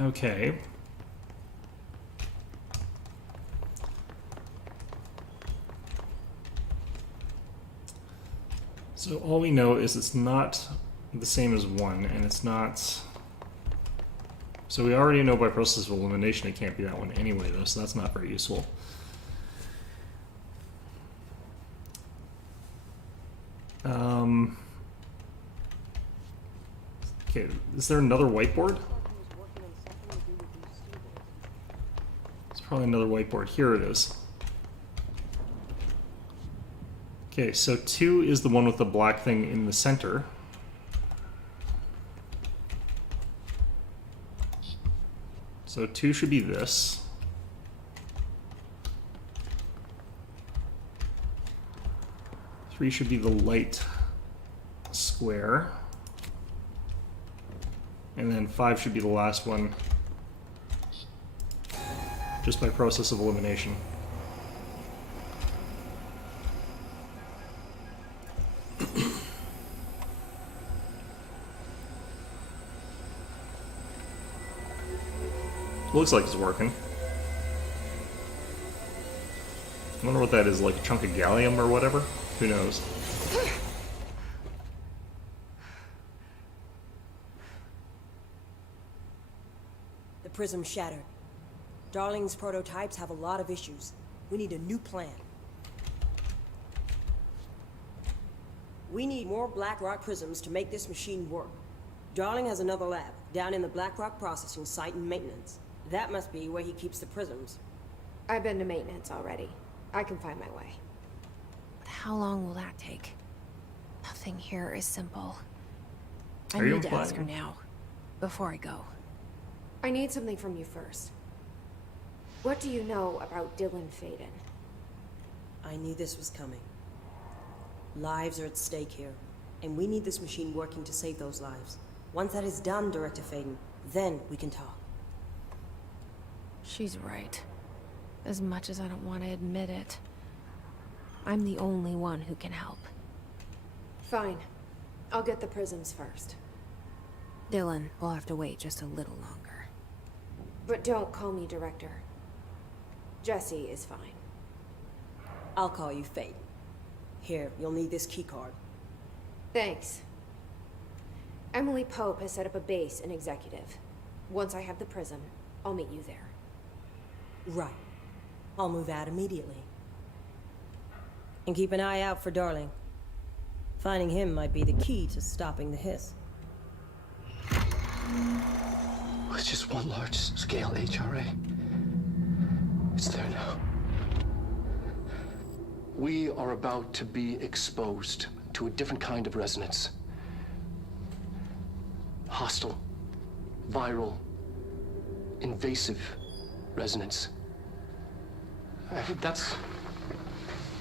Okay. So all we know is it's not the same as 1, and it's not... So we already know by process of elimination it can't be that one anyway, though, so that's not very useful. Okay, is there another whiteboard? It's probably another whiteboard. Here it is. Okay, so 2 is the one with the black thing in the center. So 2 should be this. Three should be the light square. And then 5 should be the last one, just by process of elimination. Looks like it's working. I wonder what that is, like a chunk of gallium or whatever? Who knows? The prism shattered. Darling's prototypes have a lot of issues. We need a new plan. We need more Blackrock prisms to make this machine work. Darling has another lab, down in the Blackrock processing site and maintenance. That must be where he keeps the prisms. I've been to maintenance already. I can find my way. But how long will that take? Nothing here is simple. I Are you need to ask her implying- now, before I go. I need something from you first. What do you know about Dylan Faden? I knew this was coming. Lives are at stake here, and we need this machine working to save those lives. Once that is done, Director Faden, then we can talk. She's right. As much as I don't want to admit it, I'm the only one who can help. Fine. I'll get the prisms first. Dylan will have to wait just a little longer. But don't call me Director. Jesse is fine. I'll call you Fate. Here, you'll need this keycard. Thanks. Emily Pope has set up a base in Executive. Once I have the prism, I'll meet you there. Right. I'll move out immediately. And keep an eye out for Darling. Finding him might be the key to stopping the hiss. It's just one large-scale HRA. It's there now. We are about to be exposed to a different kind of resonance. Hostile, viral, invasive resonance. That's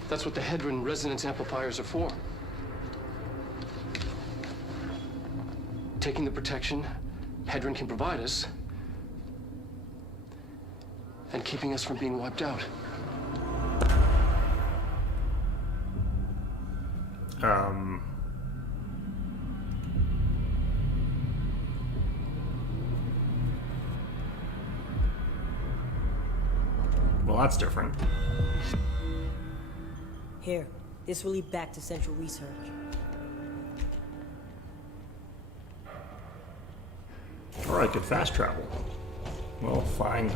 what the Hedron resonance amplifiers are for. Taking the protection Hedron can provide us, and keeping us from being wiped out. Well, that's different. Here, this will lead back to Central Research. Or I could fast travel. Well, fine.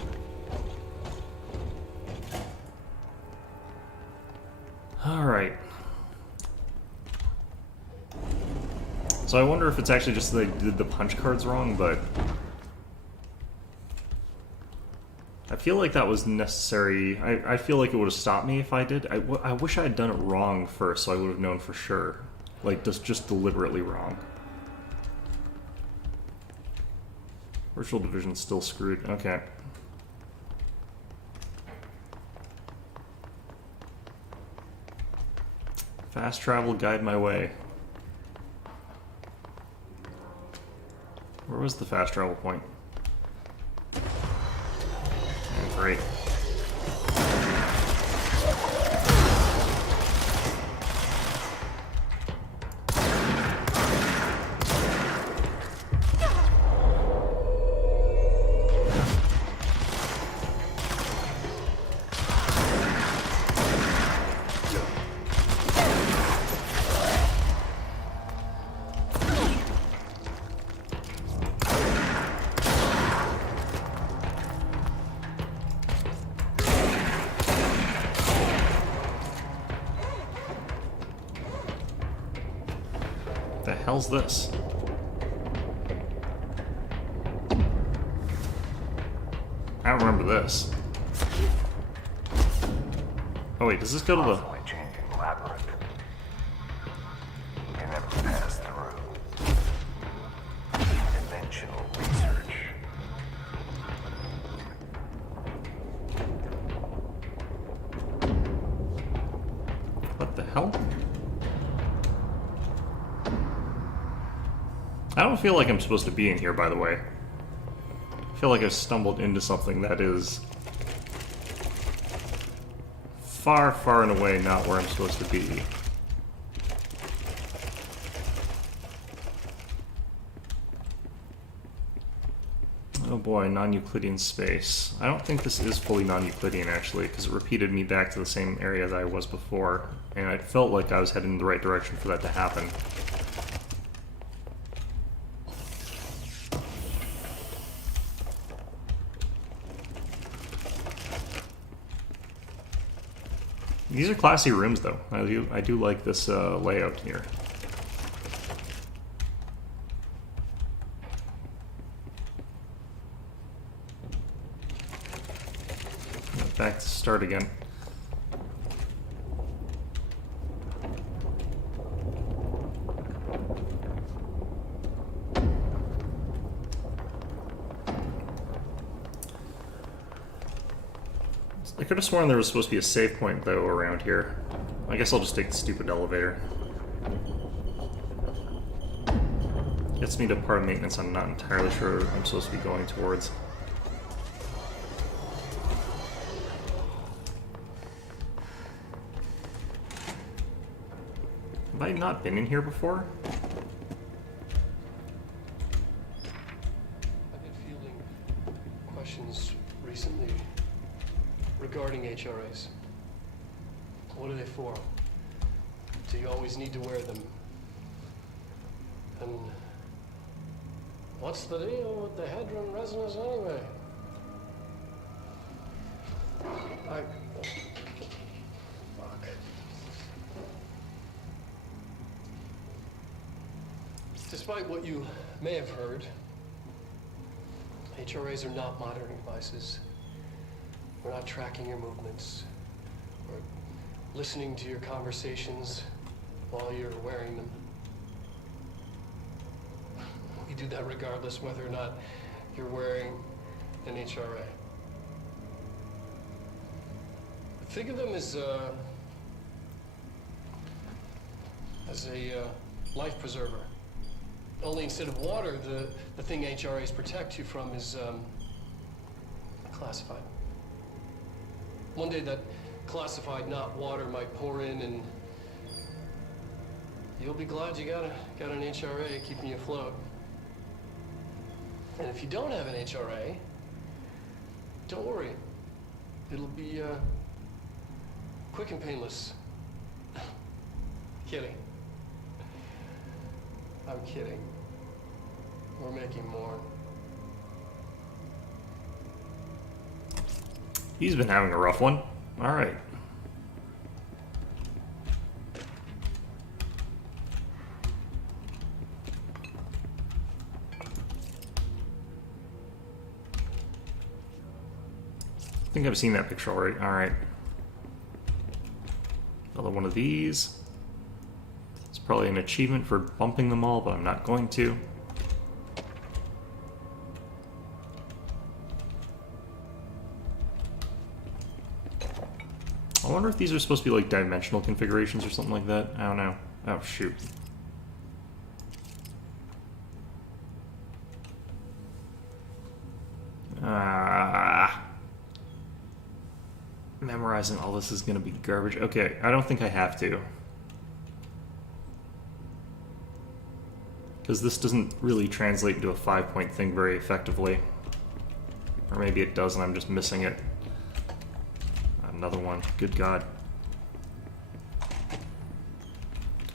Alright. So I wonder if it's actually just that they did the punch cards wrong, but I feel like that was necessary. I feel like it would have stopped me if I did. I wish I had done it wrong first, so I would have known for sure. Like, just deliberately wrong. Virtual Division's still screwed. Okay. Fast travel, guide my way. Where was the fast travel point? Oh, great. The hell's this? I don't remember this. Oh wait, does this go to the... changing labyrinth. You never pass through. Dimensional research. What the hell? I don't feel like I'm supposed to be in here, by the way. I feel like I've stumbled into something that is far, far and away not where I'm supposed to be. Oh boy, non-Euclidean space. I don't think this is fully non-Euclidean, actually, because it repeated me back to the same area that I was before, and I felt like I was heading in the right direction for that to happen. These are classy rooms, though. I do like this layout here. Back to start again. I could have sworn there was supposed to be a save point, though, around here. I guess I'll just take the stupid elevator. Gets me to part of maintenance I'm not entirely sure I'm supposed to be going towards. Have I not been in here before? I've been fielding questions recently regarding HRAs. What are they for? Do you always need to wear them? And what's the deal with the Hedron resonance anyway? Fuck. Despite what you may have heard, HRAs are not monitoring devices. We're not tracking your movements or listening to your conversations while you're wearing them. We do that regardless whether or not you're wearing an HRA. Think of them as a life preserver. Only instead of water, the thing HRAs protect you from is classified. One day that classified, not water, might pour in, and you'll be glad you got an HRA keeping you afloat. And if you don't have an HRA, don't worry. It'll be quick and painless. Kidding. I'm kidding. We're making more. He's been having a rough one. Alright. I think I've seen that picture already. Alright. Another one of these. It's probably an achievement for bumping them all, but I'm not going to. I wonder if these are supposed to be like dimensional configurations or something like that. I don't know. Oh, shoot. Memorizing all this is going to be garbage. Okay, I don't think I have to. Because this doesn't really translate into a 5-point thing very effectively. Or maybe it does and I'm just missing it. Another one. Good God.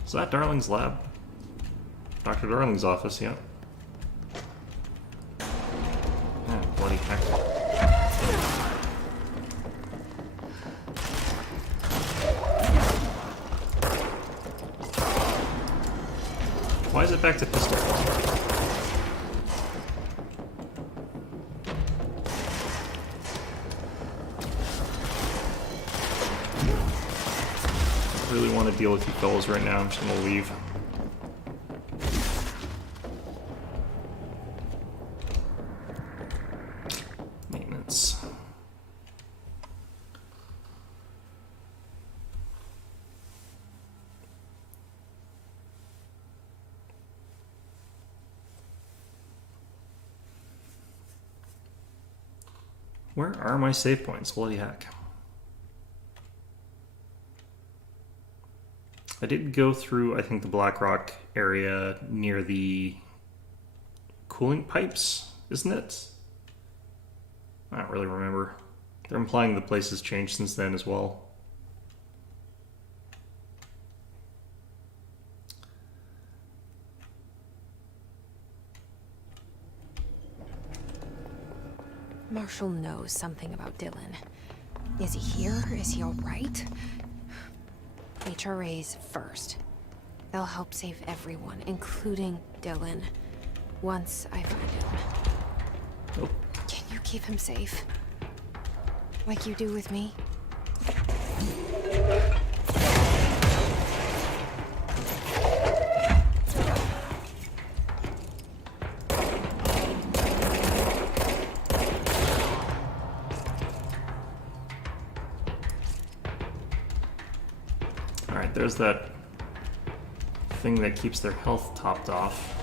Is that Darling's lab? Dr. Darling's office, yeah. Oh, bloody heck. Why is it back to pistol? I really want to deal with you fellas right now. I'm just gonna leave. Maintenance. Where are my save points? Bloody heck. I did go through, I think, the Blackrock area near the cooling pipes, isn't it? I don't really remember. They're implying the place has changed since then as well. Marshall knows something about Dylan. Is he here? Is he all right? HRAs first. They'll help save everyone, including Dylan. Once I find him. Oh. Can you keep him safe? Like you do with me? Alright, there's that thing that keeps their health topped off.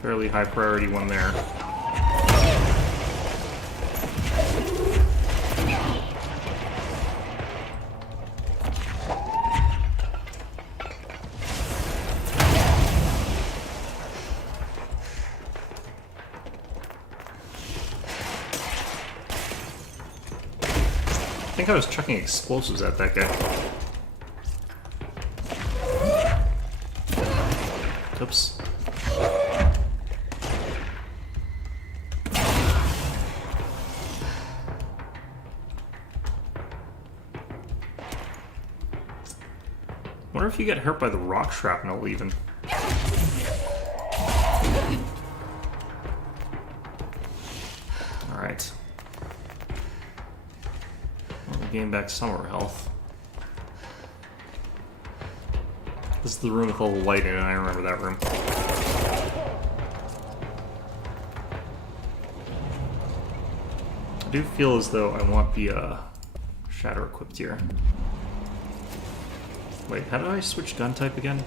Fairly high priority one there. think I was chucking explosives at that guy. Oops. Wonder if you get hurt by the rock shrapnel even. Alright. Well, we gain back some of our health. This is the room with all the light in it, I remember that room. I do feel as though I want the shatter equipped here. Wait, how do I switch gun type again?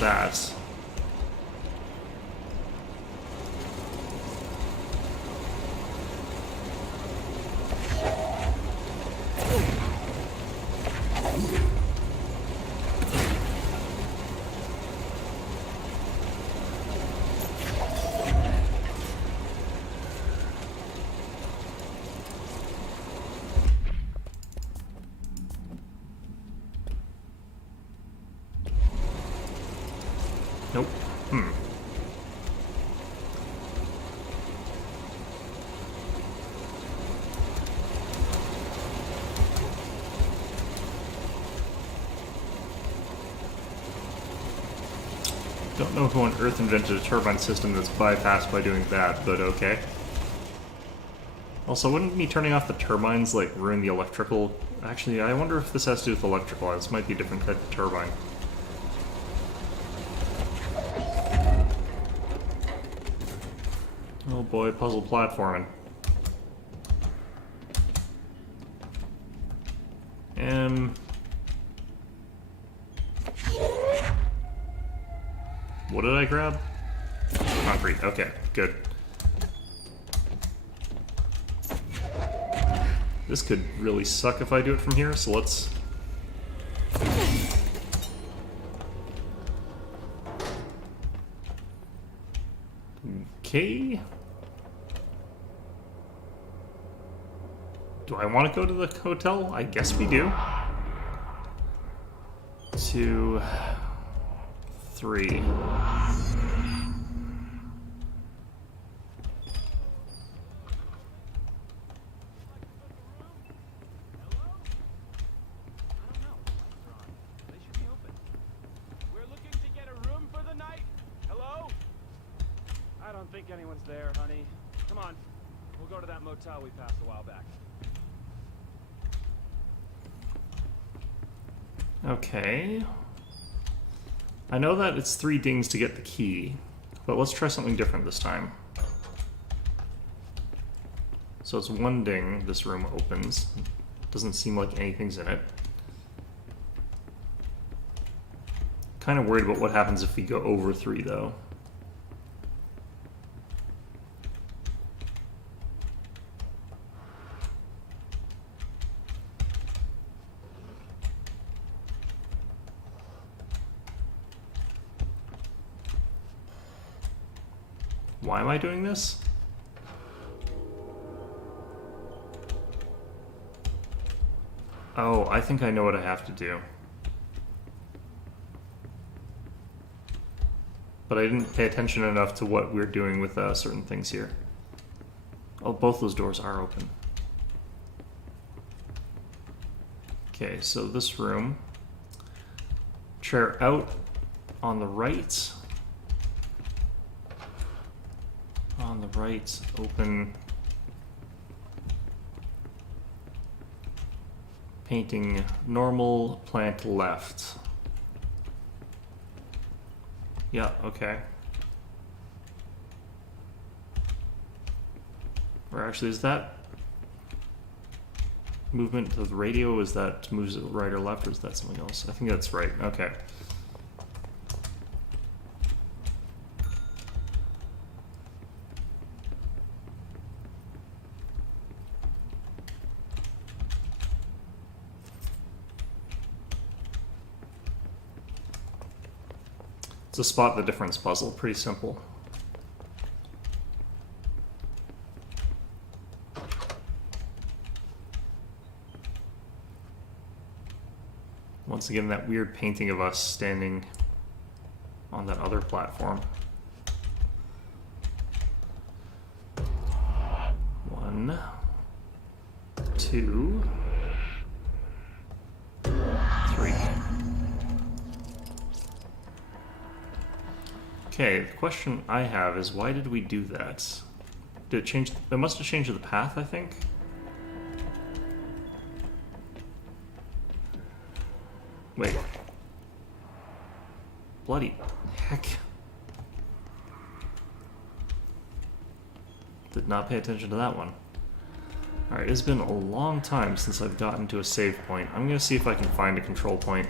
That. Nope. Don't know who on Earth invented a turbine system that's bypassed by doing that, but okay. Also, wouldn't me turning off the turbines, like, ruin the electrical... Actually, I wonder if this has to do with electrical. This might be a different type of turbine. Oh boy, puzzle platforming. What did I grab? Concrete, okay, good. This could really suck if I do it from here, so let's... Okay. Do I want to go to the hotel? I guess we do. 2, 3. I don't think anyone's there, honey. Come on. We'll go to that motel we passed a while back. Okay. I know that it's 3 dings to get the key, but let's try something different this time. So it's 1 ding, this room opens. Doesn't seem like anything's in it. Kind of worried about what happens if we go over 3 though. Why am I doing this? Oh, I think I know what I have to do. But I didn't pay attention enough to what we're doing with certain things here. Oh, both those doors are open. Okay, so this room. Chair out on the right. On the right, open. Painting normal, plant left. Yeah, okay. Or actually, is that movement of the radio? Is that moves it right or left, or is that something else? I think that's right. Okay. It's a spot the difference puzzle. Pretty simple. Once again, that weird painting of us standing on that other platform. 1, 2, 3. Okay, the question I have is why did we do that? Did it change? It must have changed the path, I think. Wait. Bloody heck. Did not pay attention to that one. Alright, it's been a long time since I've gotten to a save point. I'm gonna see if I can find a control point.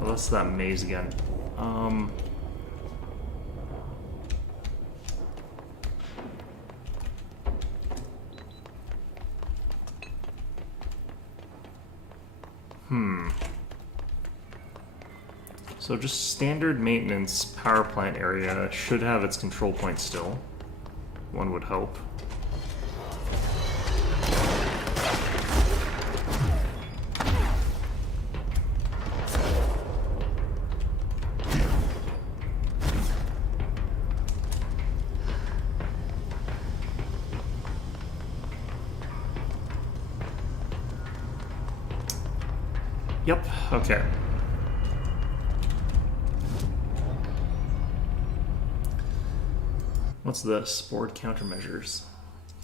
Oh, that's that maze again. So just standard maintenance power plant area should have its control point still. One would hope. Yep, okay. What's this? Board countermeasures.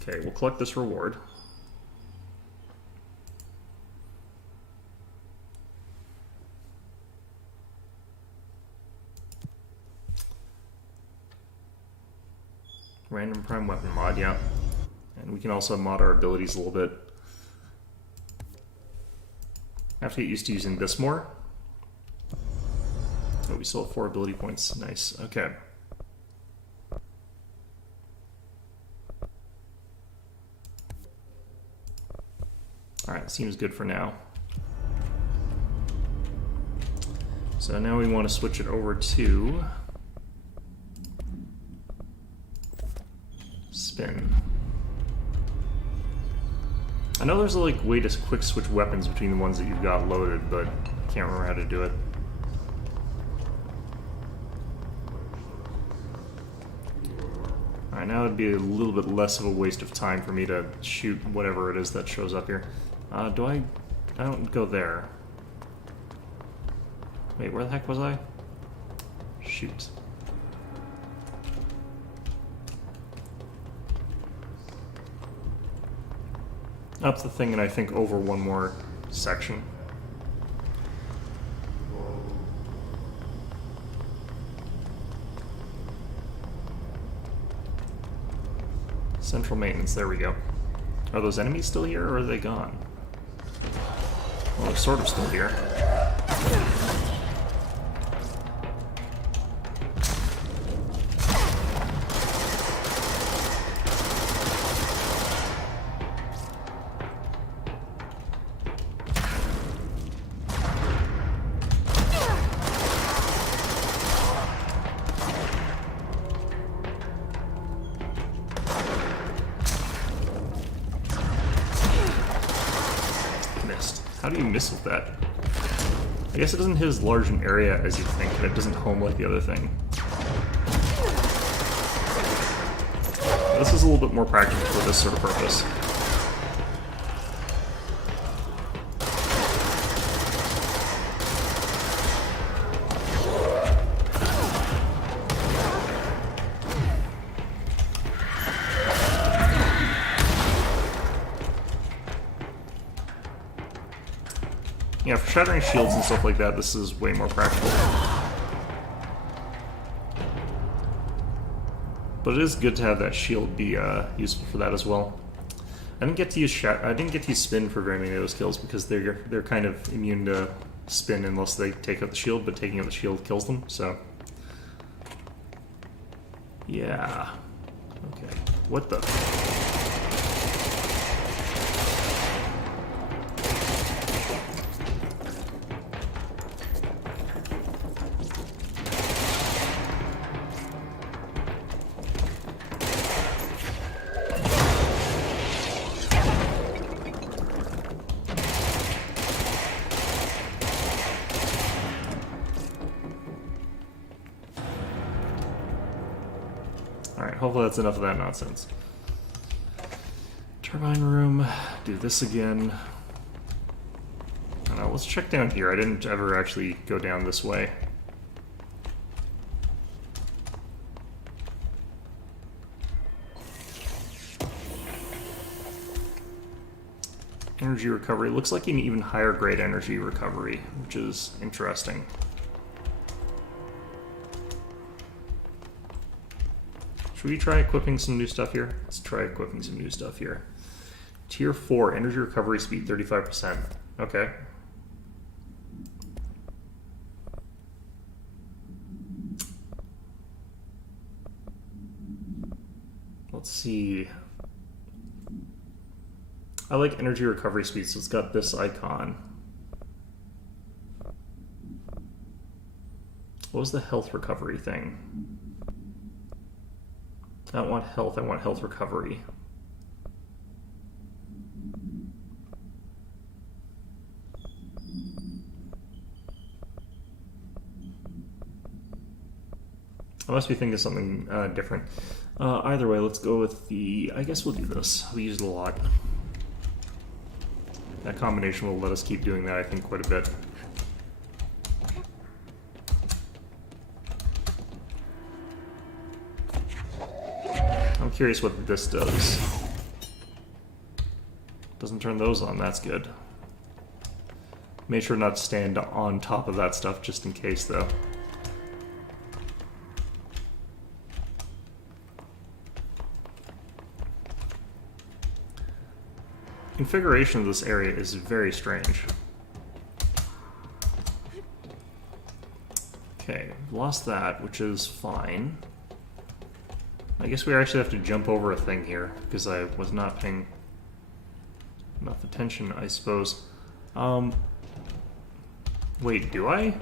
Okay, we'll collect this reward. Random prime weapon mod, yeah. And we can also mod our abilities a little bit. I have to get used to using this more. Oh, we still have 4 ability points. Nice. Okay. Alright, seems good for now. So now we want to switch it over to spin. I know there's a way to quick switch weapons between the ones that you've got loaded, but I can't remember how to do it. Alright, now it'd be a little bit less of a waste of time for me to shoot whatever it is that shows up here. I don't go there. Wait, where the heck was I? Shoot. Up the thing and I think over one more section. Central maintenance, there we go. Are those enemies still here or are they gone? Well, they're sort of still here. How do you miss with that? I guess it doesn't hit as large an area as you think, and it doesn't home like the other thing. This is a little bit more practical for this sort of purpose. Yeah, for shattering shields and stuff like that, this is way more practical. But it is good to have that shield be useful for that as well. I didn't get to use spin for very many of those kills because they're kind of immune to spin unless they take out the shield, but taking out the shield kills them. So yeah. Okay. What the? Alright, hopefully that's enough of that nonsense. Turbine room, do this again. Let's check down here. I didn't ever actually go down this way. Energy recovery. Looks like an even higher grade energy recovery, which is interesting. Should we try equipping some new stuff here? Let's try equipping some new stuff here. Tier 4, energy recovery speed 35%. Okay. Let's see. I like energy recovery speed, so it's got this icon. What was the health recovery thing? I don't want health, I want health recovery. I must be thinking of something different. Either way, let's go with the... I guess we'll do this. We use it a lot. That combination will let us keep doing that, I think, quite a bit. I'm curious what this does. Doesn't turn those on, that's good. Make sure not to stand on top of that stuff just in case, though. Configuration of this area is very strange. Okay, lost that, which is fine. I guess we actually have to jump over a thing here, because I was not paying enough attention, I suppose. Wait, do I?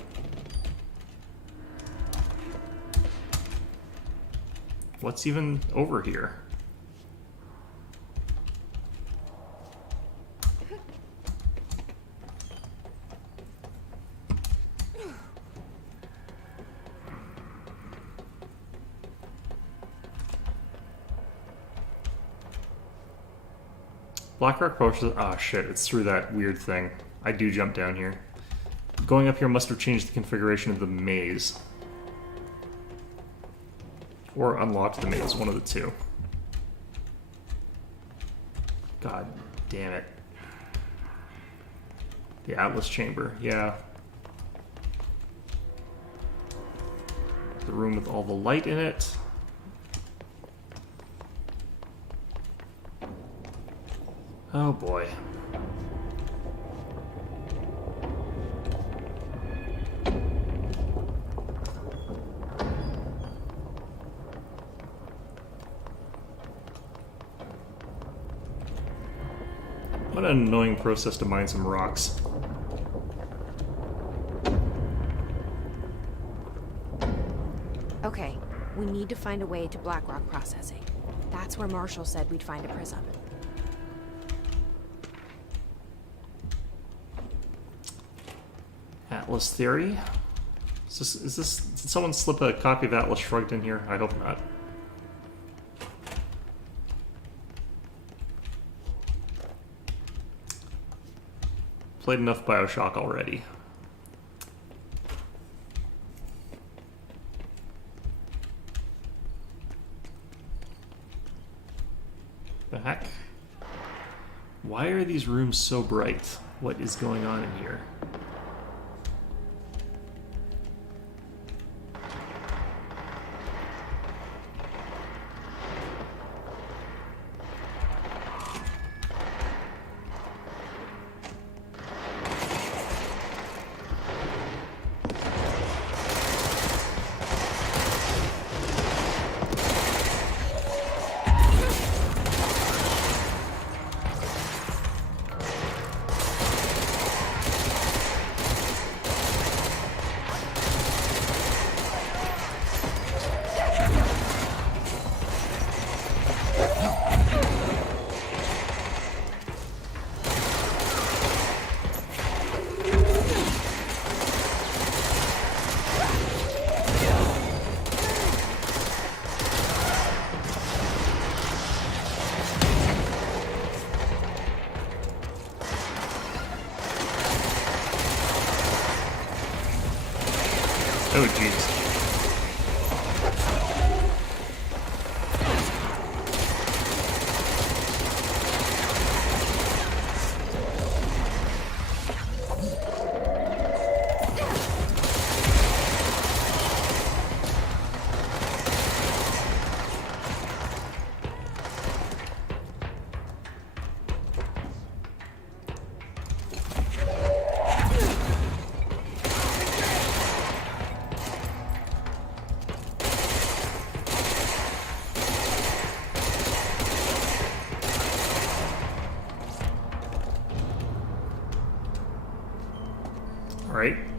What's even over here? Blackrock Potion. Ah, shit, it's through that weird thing. I do jump down here. Going up here must have changed the configuration of the maze. Or unlocked the maze, one of the two. God damn it. The Atlas Chamber, yeah. The room with all the light in it. Oh boy. What an annoying process to mine some rocks. Okay, we need to find a way to Blackrock processing. That's where Marshall said we'd find a prism. Atlas Theory? Is this, did someone slip a copy of Atlas Shrugged in here? I hope not. Played enough BioShock already. The heck? Why are these rooms so bright? What is going on in here?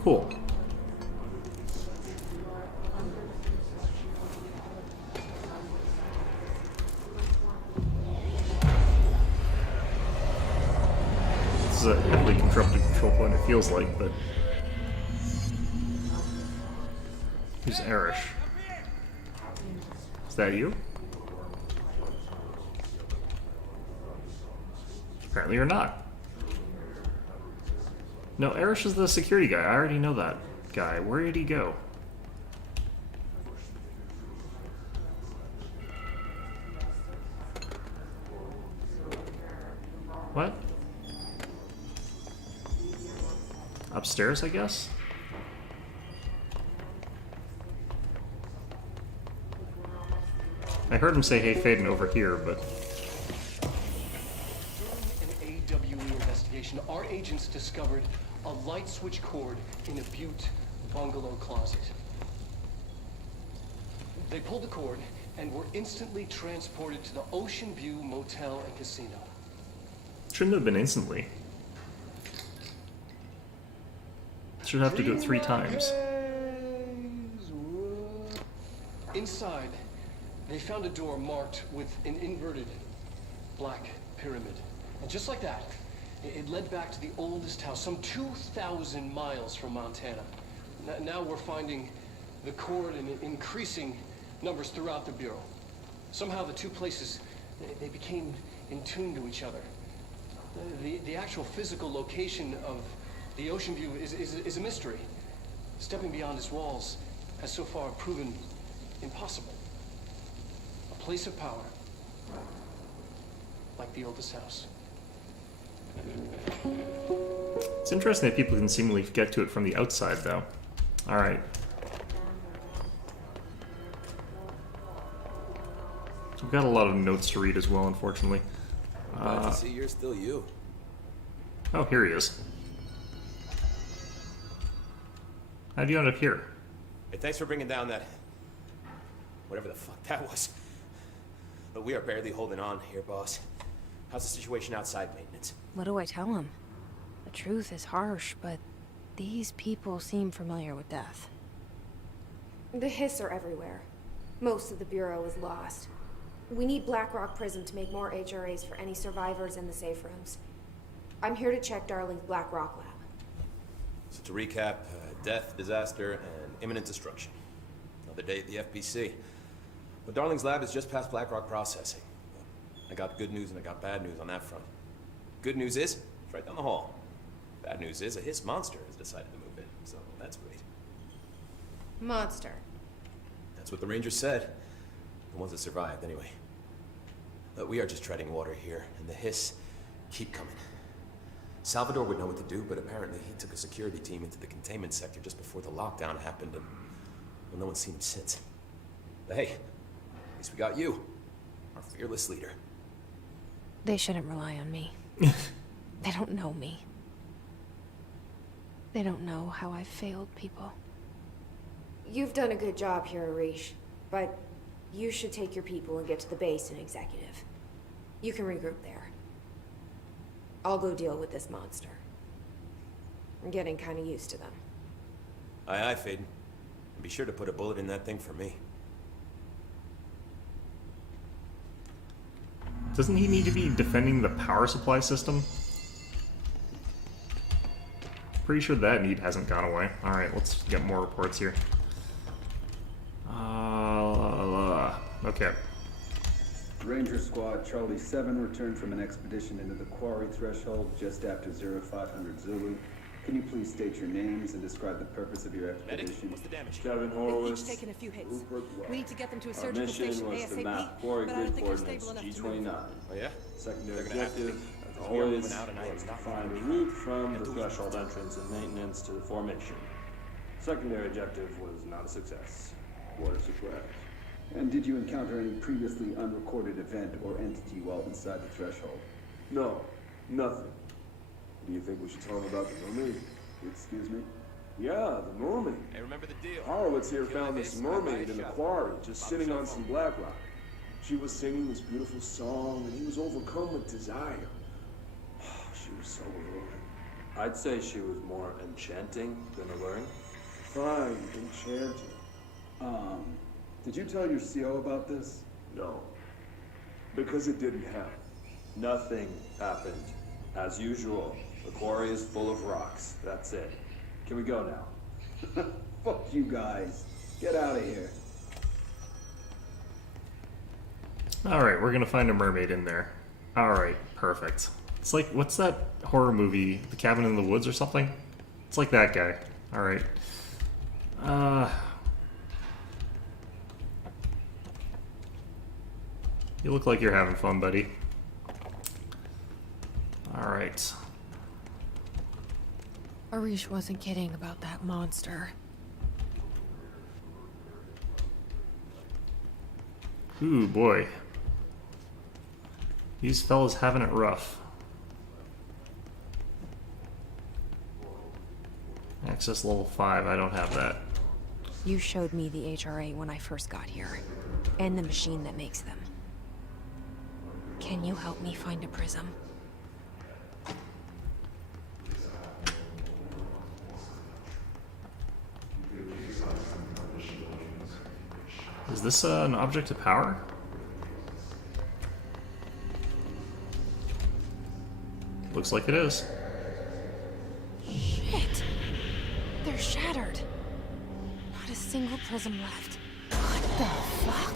Cool. This is a heavily constructed control point, it feels like, but... Who's Erish? Is that you? Apparently you're not. No, Erish is the security guy. I already know that guy. Where did he go? What? Upstairs, I guess? I heard him say, "Hey, Faden," over here, but... During an AWE investigation, our agents discovered a light switch cord in a Butte bungalow closet. They pulled the cord and were instantly transported to the Ocean View Motel and Casino. Shouldn't have been instantly. Should have to do it 3 times. Inside, they found a door marked with an inverted black pyramid. And just like that, it led back to the oldest house, some 2,000 miles from Montana. Now we're finding the cord in increasing numbers throughout the Bureau. Somehow the two places, they became in tune to each other. The actual physical location of the Ocean View is a mystery. Stepping beyond its walls has so far proven impossible. A place of power, like the oldest house. It's interesting that people can seemingly get to it from the outside, though. Alright. I've got a lot of notes to read as well, unfortunately. Glad to see you're still you. Oh, here he is. How'd you end up here? Hey, thanks for bringing down that... whatever the fuck that was. But we are barely holding on here, boss. How's the situation outside maintenance? What do I tell him? The truth is harsh, but these people seem familiar with death. The Hiss are everywhere. Most of the Bureau is lost. We need Blackrock Prison to make more HRAs for any survivors in the safe rooms. I'm here to check Darling's Blackrock lab. So to recap, death, disaster, and imminent destruction. Another day at the FBC. But Darling's lab is just past Blackrock processing. I got good news and I got bad news on that front. Good news is, it's right down the hall. Bad news is, a Hiss monster has decided to move in, so that's great. Monster. That's what the Rangers said. The ones that survived, anyway. But we are just treading water here, and the Hiss keep coming. Salvador would know what to do, but apparently he took a security team into the containment sector just before the lockdown happened, and well, no one's seen him since. But hey, at least we got you, our fearless leader. They shouldn't rely on me. They don't know me. They don't know how I've failed people. You've done a good job here, Arish, but you should take your people and get to the base and executive. You can regroup there. I'll go deal with this monster. I'm getting kind of used to them. Aye, aye, Faden. And be sure to put a bullet in that thing for me. Doesn't he need to be defending the power supply system? Pretty sure that need hasn't gone away. Alright, let's get more reports here. Okay. Ranger Squad Charlie 7 returned from an expedition into the quarry threshold just after 0500 Zulu. Can you please state your names and describe the purpose of your expedition? What's the damage? Kevin They've Horowitz. each taken a few hits. Rupert Wells. We need to get them to a Our surgical mission station was to ASAP, map quarry but I don't grid think they're coordinates stable enough to move. G29. Oh yeah? Secondary They're gonna have to, objective, as because we are always, moving out and I am was to not find a gonna be route home. from And the do we- threshold entrance and maintenance to the formation. Secondary objective was not a success. Orders are correct. And did you encounter any previously unrecorded event or entity while inside the threshold? No, nothing. Do you think we should tell him about the mermaid? Excuse me? Yeah, the mermaid. Hey, remember the deal. Horowitz here If you found like this this, I'll buy mermaid a in the shot. quarry, just Pop sitting a on shot some for black rock. She was singing this beautiful song, and he was overcome with desire. She was so alluring. I'd say she was more enchanting than alluring. Fine, enchanting. Did you tell your CO about this? No. Because it didn't happen. Nothing happened. As usual, the quarry is full of rocks. That's it. Can we go now? Fuck you guys. Get out of here. Alright, we're gonna find a mermaid in there. Alright, perfect. It's like, what's that horror movie? The Cabin in the Woods or something? It's like that guy. Alright. You look like you're having fun, buddy. Alright. Arish wasn't kidding about that monster. Ooh, boy. These fellas having it rough. Access level 5, I don't have that. You showed me the HRA when I first got here, and the machine that makes them. Can you help me find a prism? Is this an object of power? Looks like it is. Shit! They're shattered. Not a single prism left. What the fuck?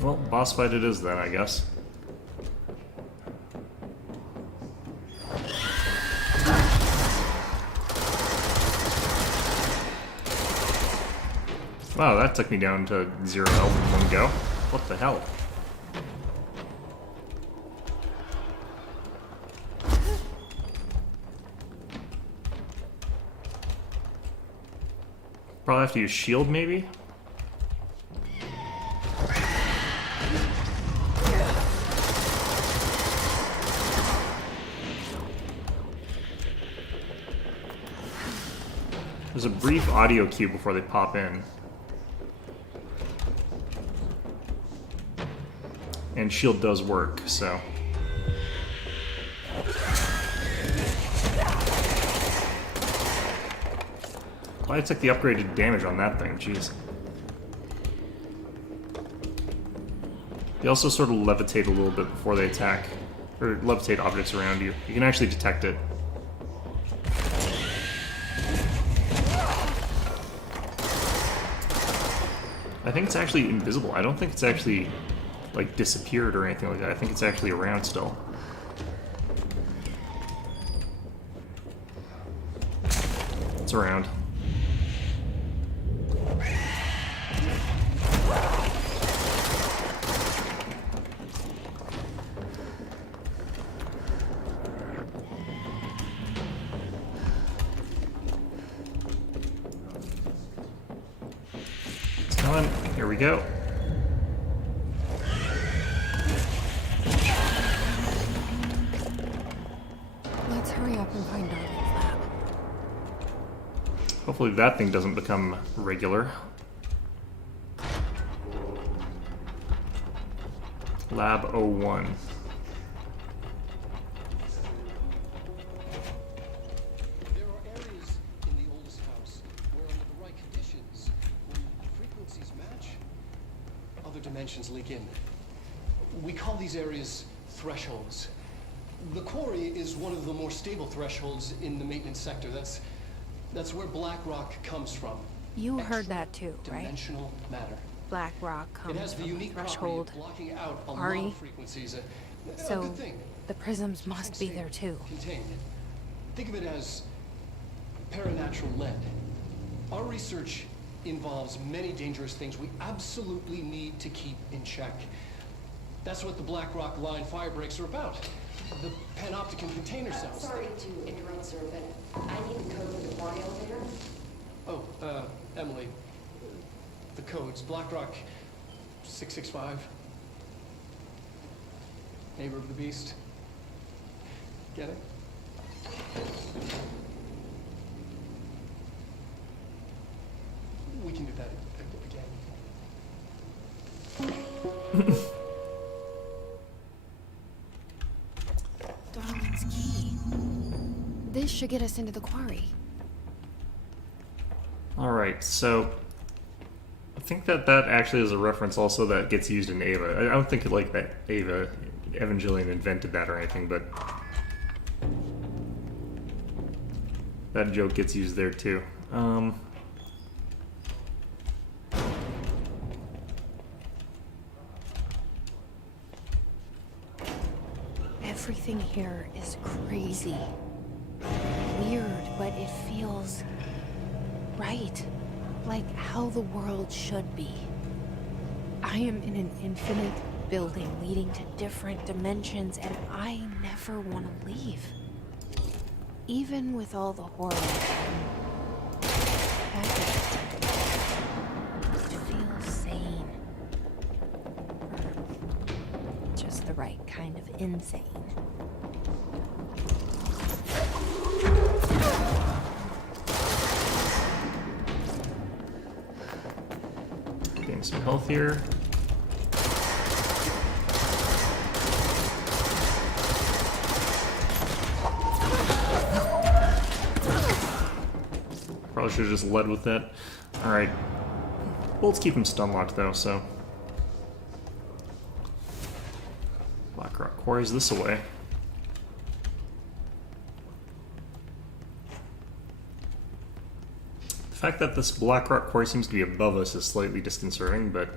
Well, boss fight it is then, I guess. Wow, that took me down to 0 health in one go. What the hell? Probably have to use shield, maybe? There's a brief audio cue before they pop in. And shield does work, so. Why I took the upgraded damage on that thing, jeez. They also sort of levitate a little bit before they attack, or levitate objects around you. You can actually detect it. I think it's actually invisible. I don't think it's actually like disappeared or anything like that. I think it's actually around still. It's around. It's coming. Here we go. Let's hurry up and find Darling's lab. Hopefully that thing doesn't become regular. Lab 01. There are areas in the oldest house where, under the right conditions, when frequencies match, other dimensions leak in. We call these areas thresholds. The quarry is one of the more stable thresholds in the maintenance sector. That's where black rock comes from. You heard that too, right? Dimensional matter. Black rock It comes has the from unique threshold. property of blocking out a lot Ari. of frequencies. A So good thing. the prisms must be there too. Contained. Think of it as paranatural lead. Our research involves many dangerous things we absolutely need to keep in check. That's what the Black Rock Line fire breaks are about. The panopticon container cells. Sorry to interrupt, sir, but I need the code for the quarry elevator. Oh, Emily. The codes. Black Rock 665. Neighbor of the Beast. Get it? We can do that Darling's key. This should get us into the quarry. Alright, so I think that actually is a reference also that gets used in Ava. I don't think like that Evangelion invented that or anything, but that joke gets used there too. Everything here is crazy. Weird, but it feels right. Like how the world should be. I am in an infinite building leading to different dimensions, and I never want to leave. Even with all the horror it feels sane. Or just the right kind of insane. Getting some health here. Probably should have just led with that. Alright. Well, let's keep him stun locked though, so. Blackrock quarries this away. The fact that this Blackrock quarry seems to be above us is slightly disconcerting, but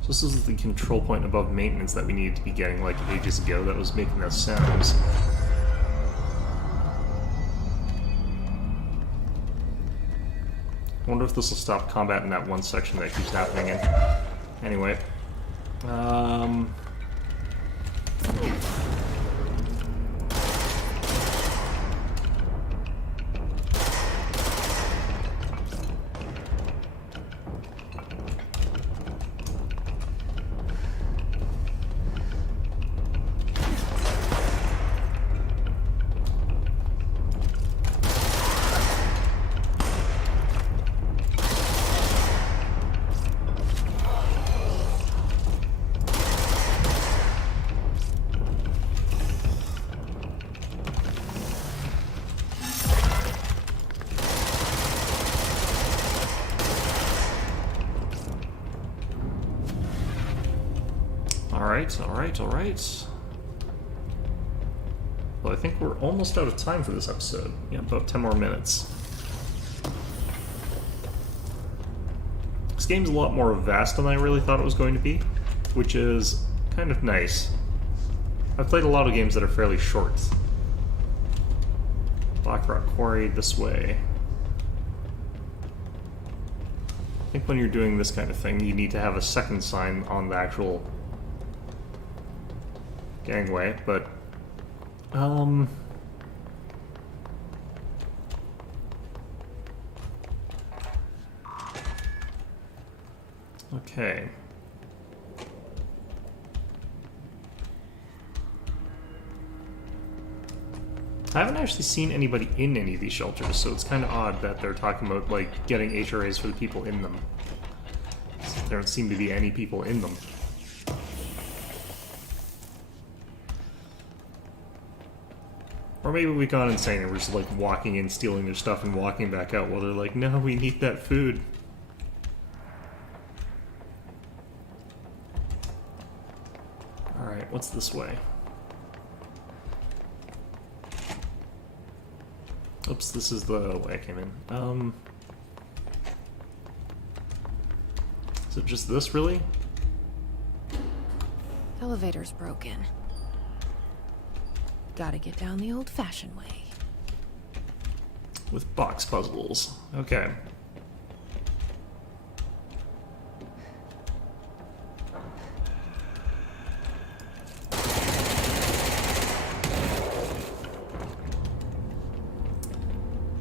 so this is the control point above maintenance that we needed to be getting like ages ago that was making those sounds. I wonder if this will stop combat in that one section that keeps happening in. Anyway. Alright. Well, I think we're almost out of time for this episode. Yeah, about 10 more minutes. This game's a lot more vast than I really thought it was going to be, which is kind of nice. I've played a lot of games that are fairly short. Blackrock Quarry this way. I think when you're doing this kind of thing, you need to have a second sign on the actual gangway, but okay. I haven't actually seen anybody in any of these shelters, so it's kind of odd that they're talking about like getting HRAs for the people in them. There don't seem to be any people in them. Or maybe we've gone insane and we're just like walking in, stealing their stuff, and walking back out while they're like, no, we need that food. Alright, what's this way? Oops, this is the way I came in. Is it just this, really? Elevator's broken. Gotta get down the old-fashioned way. With box puzzles. Okay.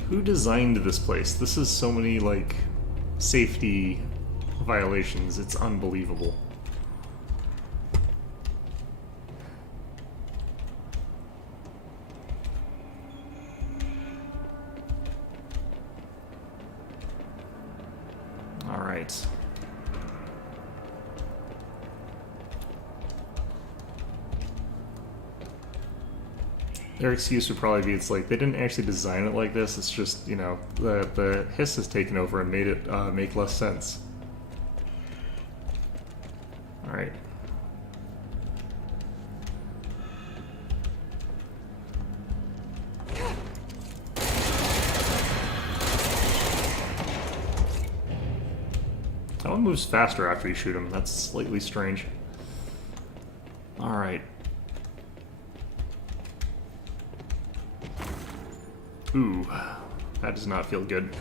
Who designed this place? This is so many, like, safety violations. It's unbelievable. Alright. Their excuse would probably be it's like they didn't actually design it like this, it's just, you know, the hiss has taken over and made it make less sense. Alright. That one moves faster after you shoot him. That's slightly strange. Alright. Ooh, that does not feel good.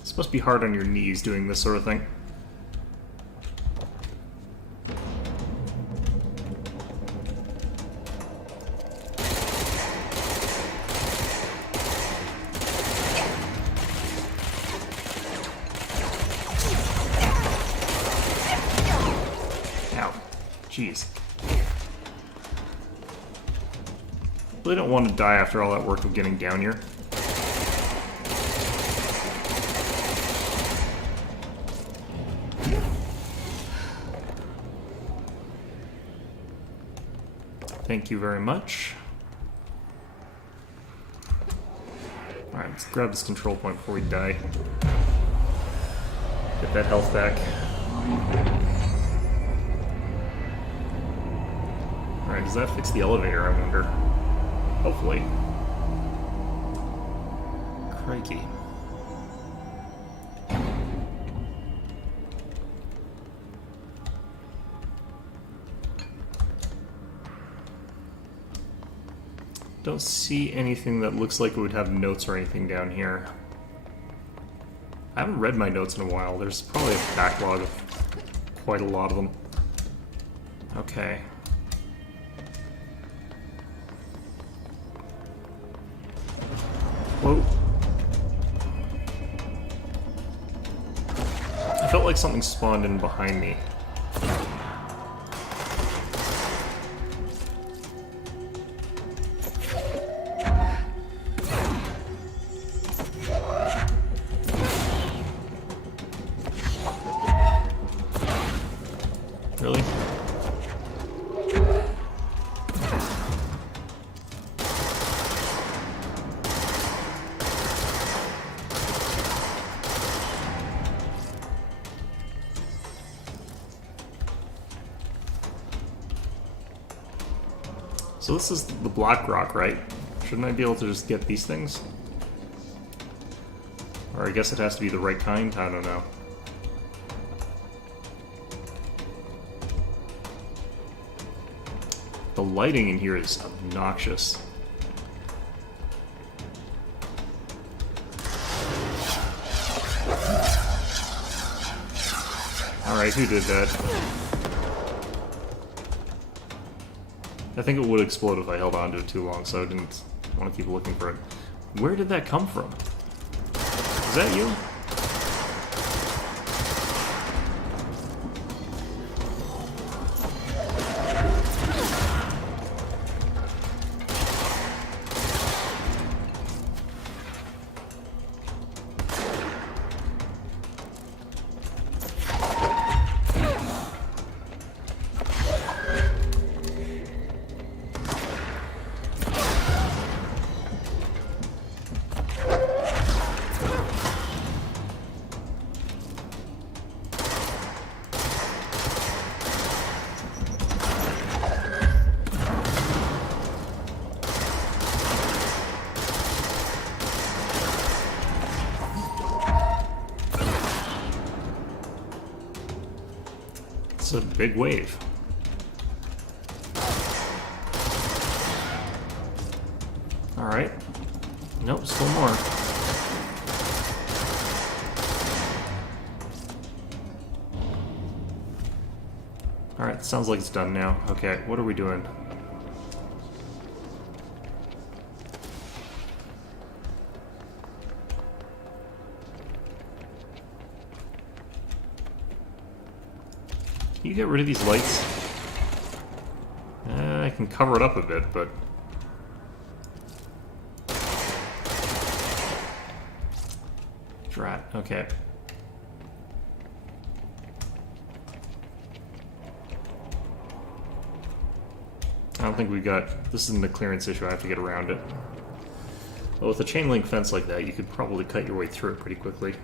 It's supposed to be hard on your knees doing this sort of thing. Jeez. Really don't want to die after all that work of getting down here. Thank you very much. Alright, let's grab this control point before we die. Get that health back. Alright, does that fix the elevator, I wonder? Hopefully. Crikey. Don't see anything that looks like it would have notes or anything down here. I haven't read my notes in a while. There's probably a backlog of quite a lot of them. Okay. Whoa. I felt like something spawned in behind me. Really? So this is the Black Rock, right? Shouldn't I be able to just get these things? Or I guess it has to be the right kind? I don't know. The lighting in here is obnoxious. Alright, who did that? I think it would explode if I held on to it too long, so I didn't want to keep looking for it. Where did that come from? Is that you? It's a big wave. Alright. Nope, still more. Alright, sounds like it's done now. Okay, what are we doing? Can you get rid of these lights? I can cover it up a bit, but... Drat, okay. I don't think we got... This isn't a clearance issue, I have to get around it. But with a chain link fence like that, you could probably cut your way through it pretty quickly.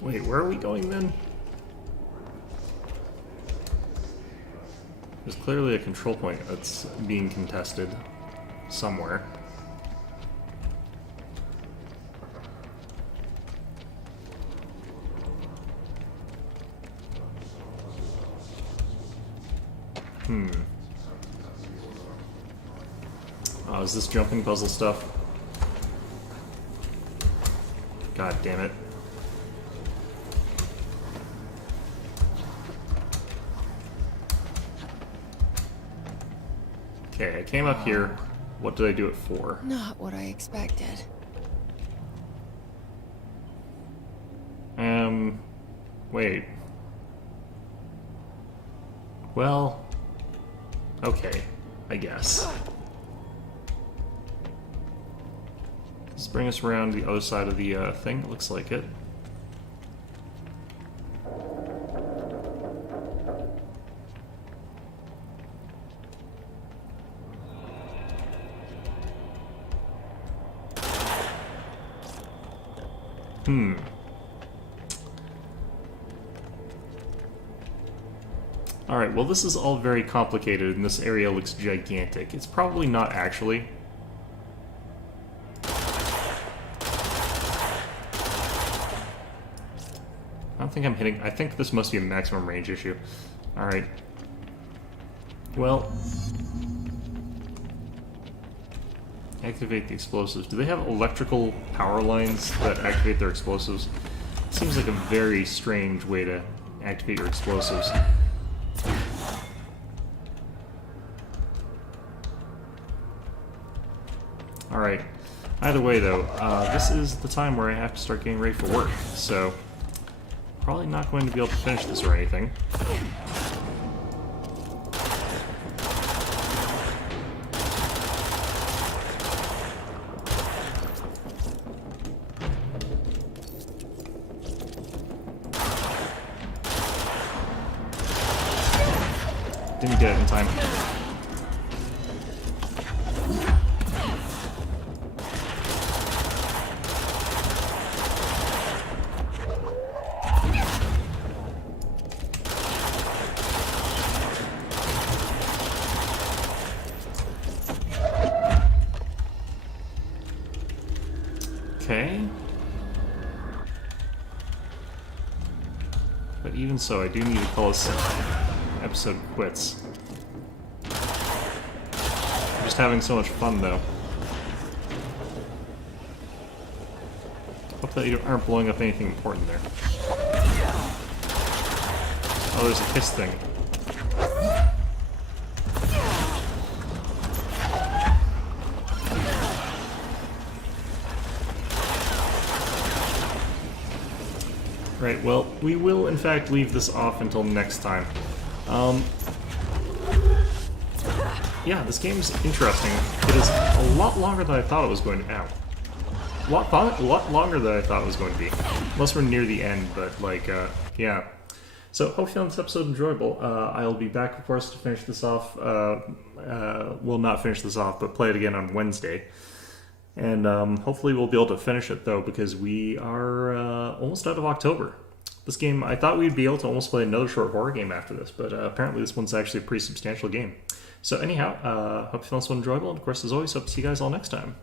Wait, where are we going then? There's clearly a control point that's being contested somewhere. Oh, is this jumping puzzle stuff? God damn it. Okay, I came up here. What did I do it for? Not what I expected. Wait. Well, okay, I guess. Let's bring us around the other side of the thing. It looks like it. Alright, well this is all very complicated and this area looks gigantic. It's probably not actually. I don't think I'm hitting... I think this must be a maximum range issue. Alright. Well... Activate the explosives. Do they have electrical power lines that activate their explosives? Seems like a very strange way to activate your explosives. Alright. Either way, though, this is the time where I have to start getting ready for work, so... Probably not going to be able to finish this or anything. Didn't get it in time. Okay. But even so, I do need to call this episode quits. I'm just having so much fun, though. Hope that you aren't blowing up anything important there. Oh, there's a kiss thing. Right, well, we will in fact leave this off until next time. Yeah, this game's interesting. It is a lot longer than I thought it was going to... Ow. A lot longer than I thought it was going to be. Unless we're near the end, but, like, yeah. So, hope you found this episode enjoyable. I'll be back, of course, to finish this off. Will not finish this off, but play it again on Wednesday. And hopefully we'll be able to finish it, though, because we are almost out of October. This game, I thought we'd be able to almost play another short horror game after this, but apparently this one's actually a pretty substantial game. So anyhow, hope you found this one enjoyable, and of course, as always, hope to see you guys all next time.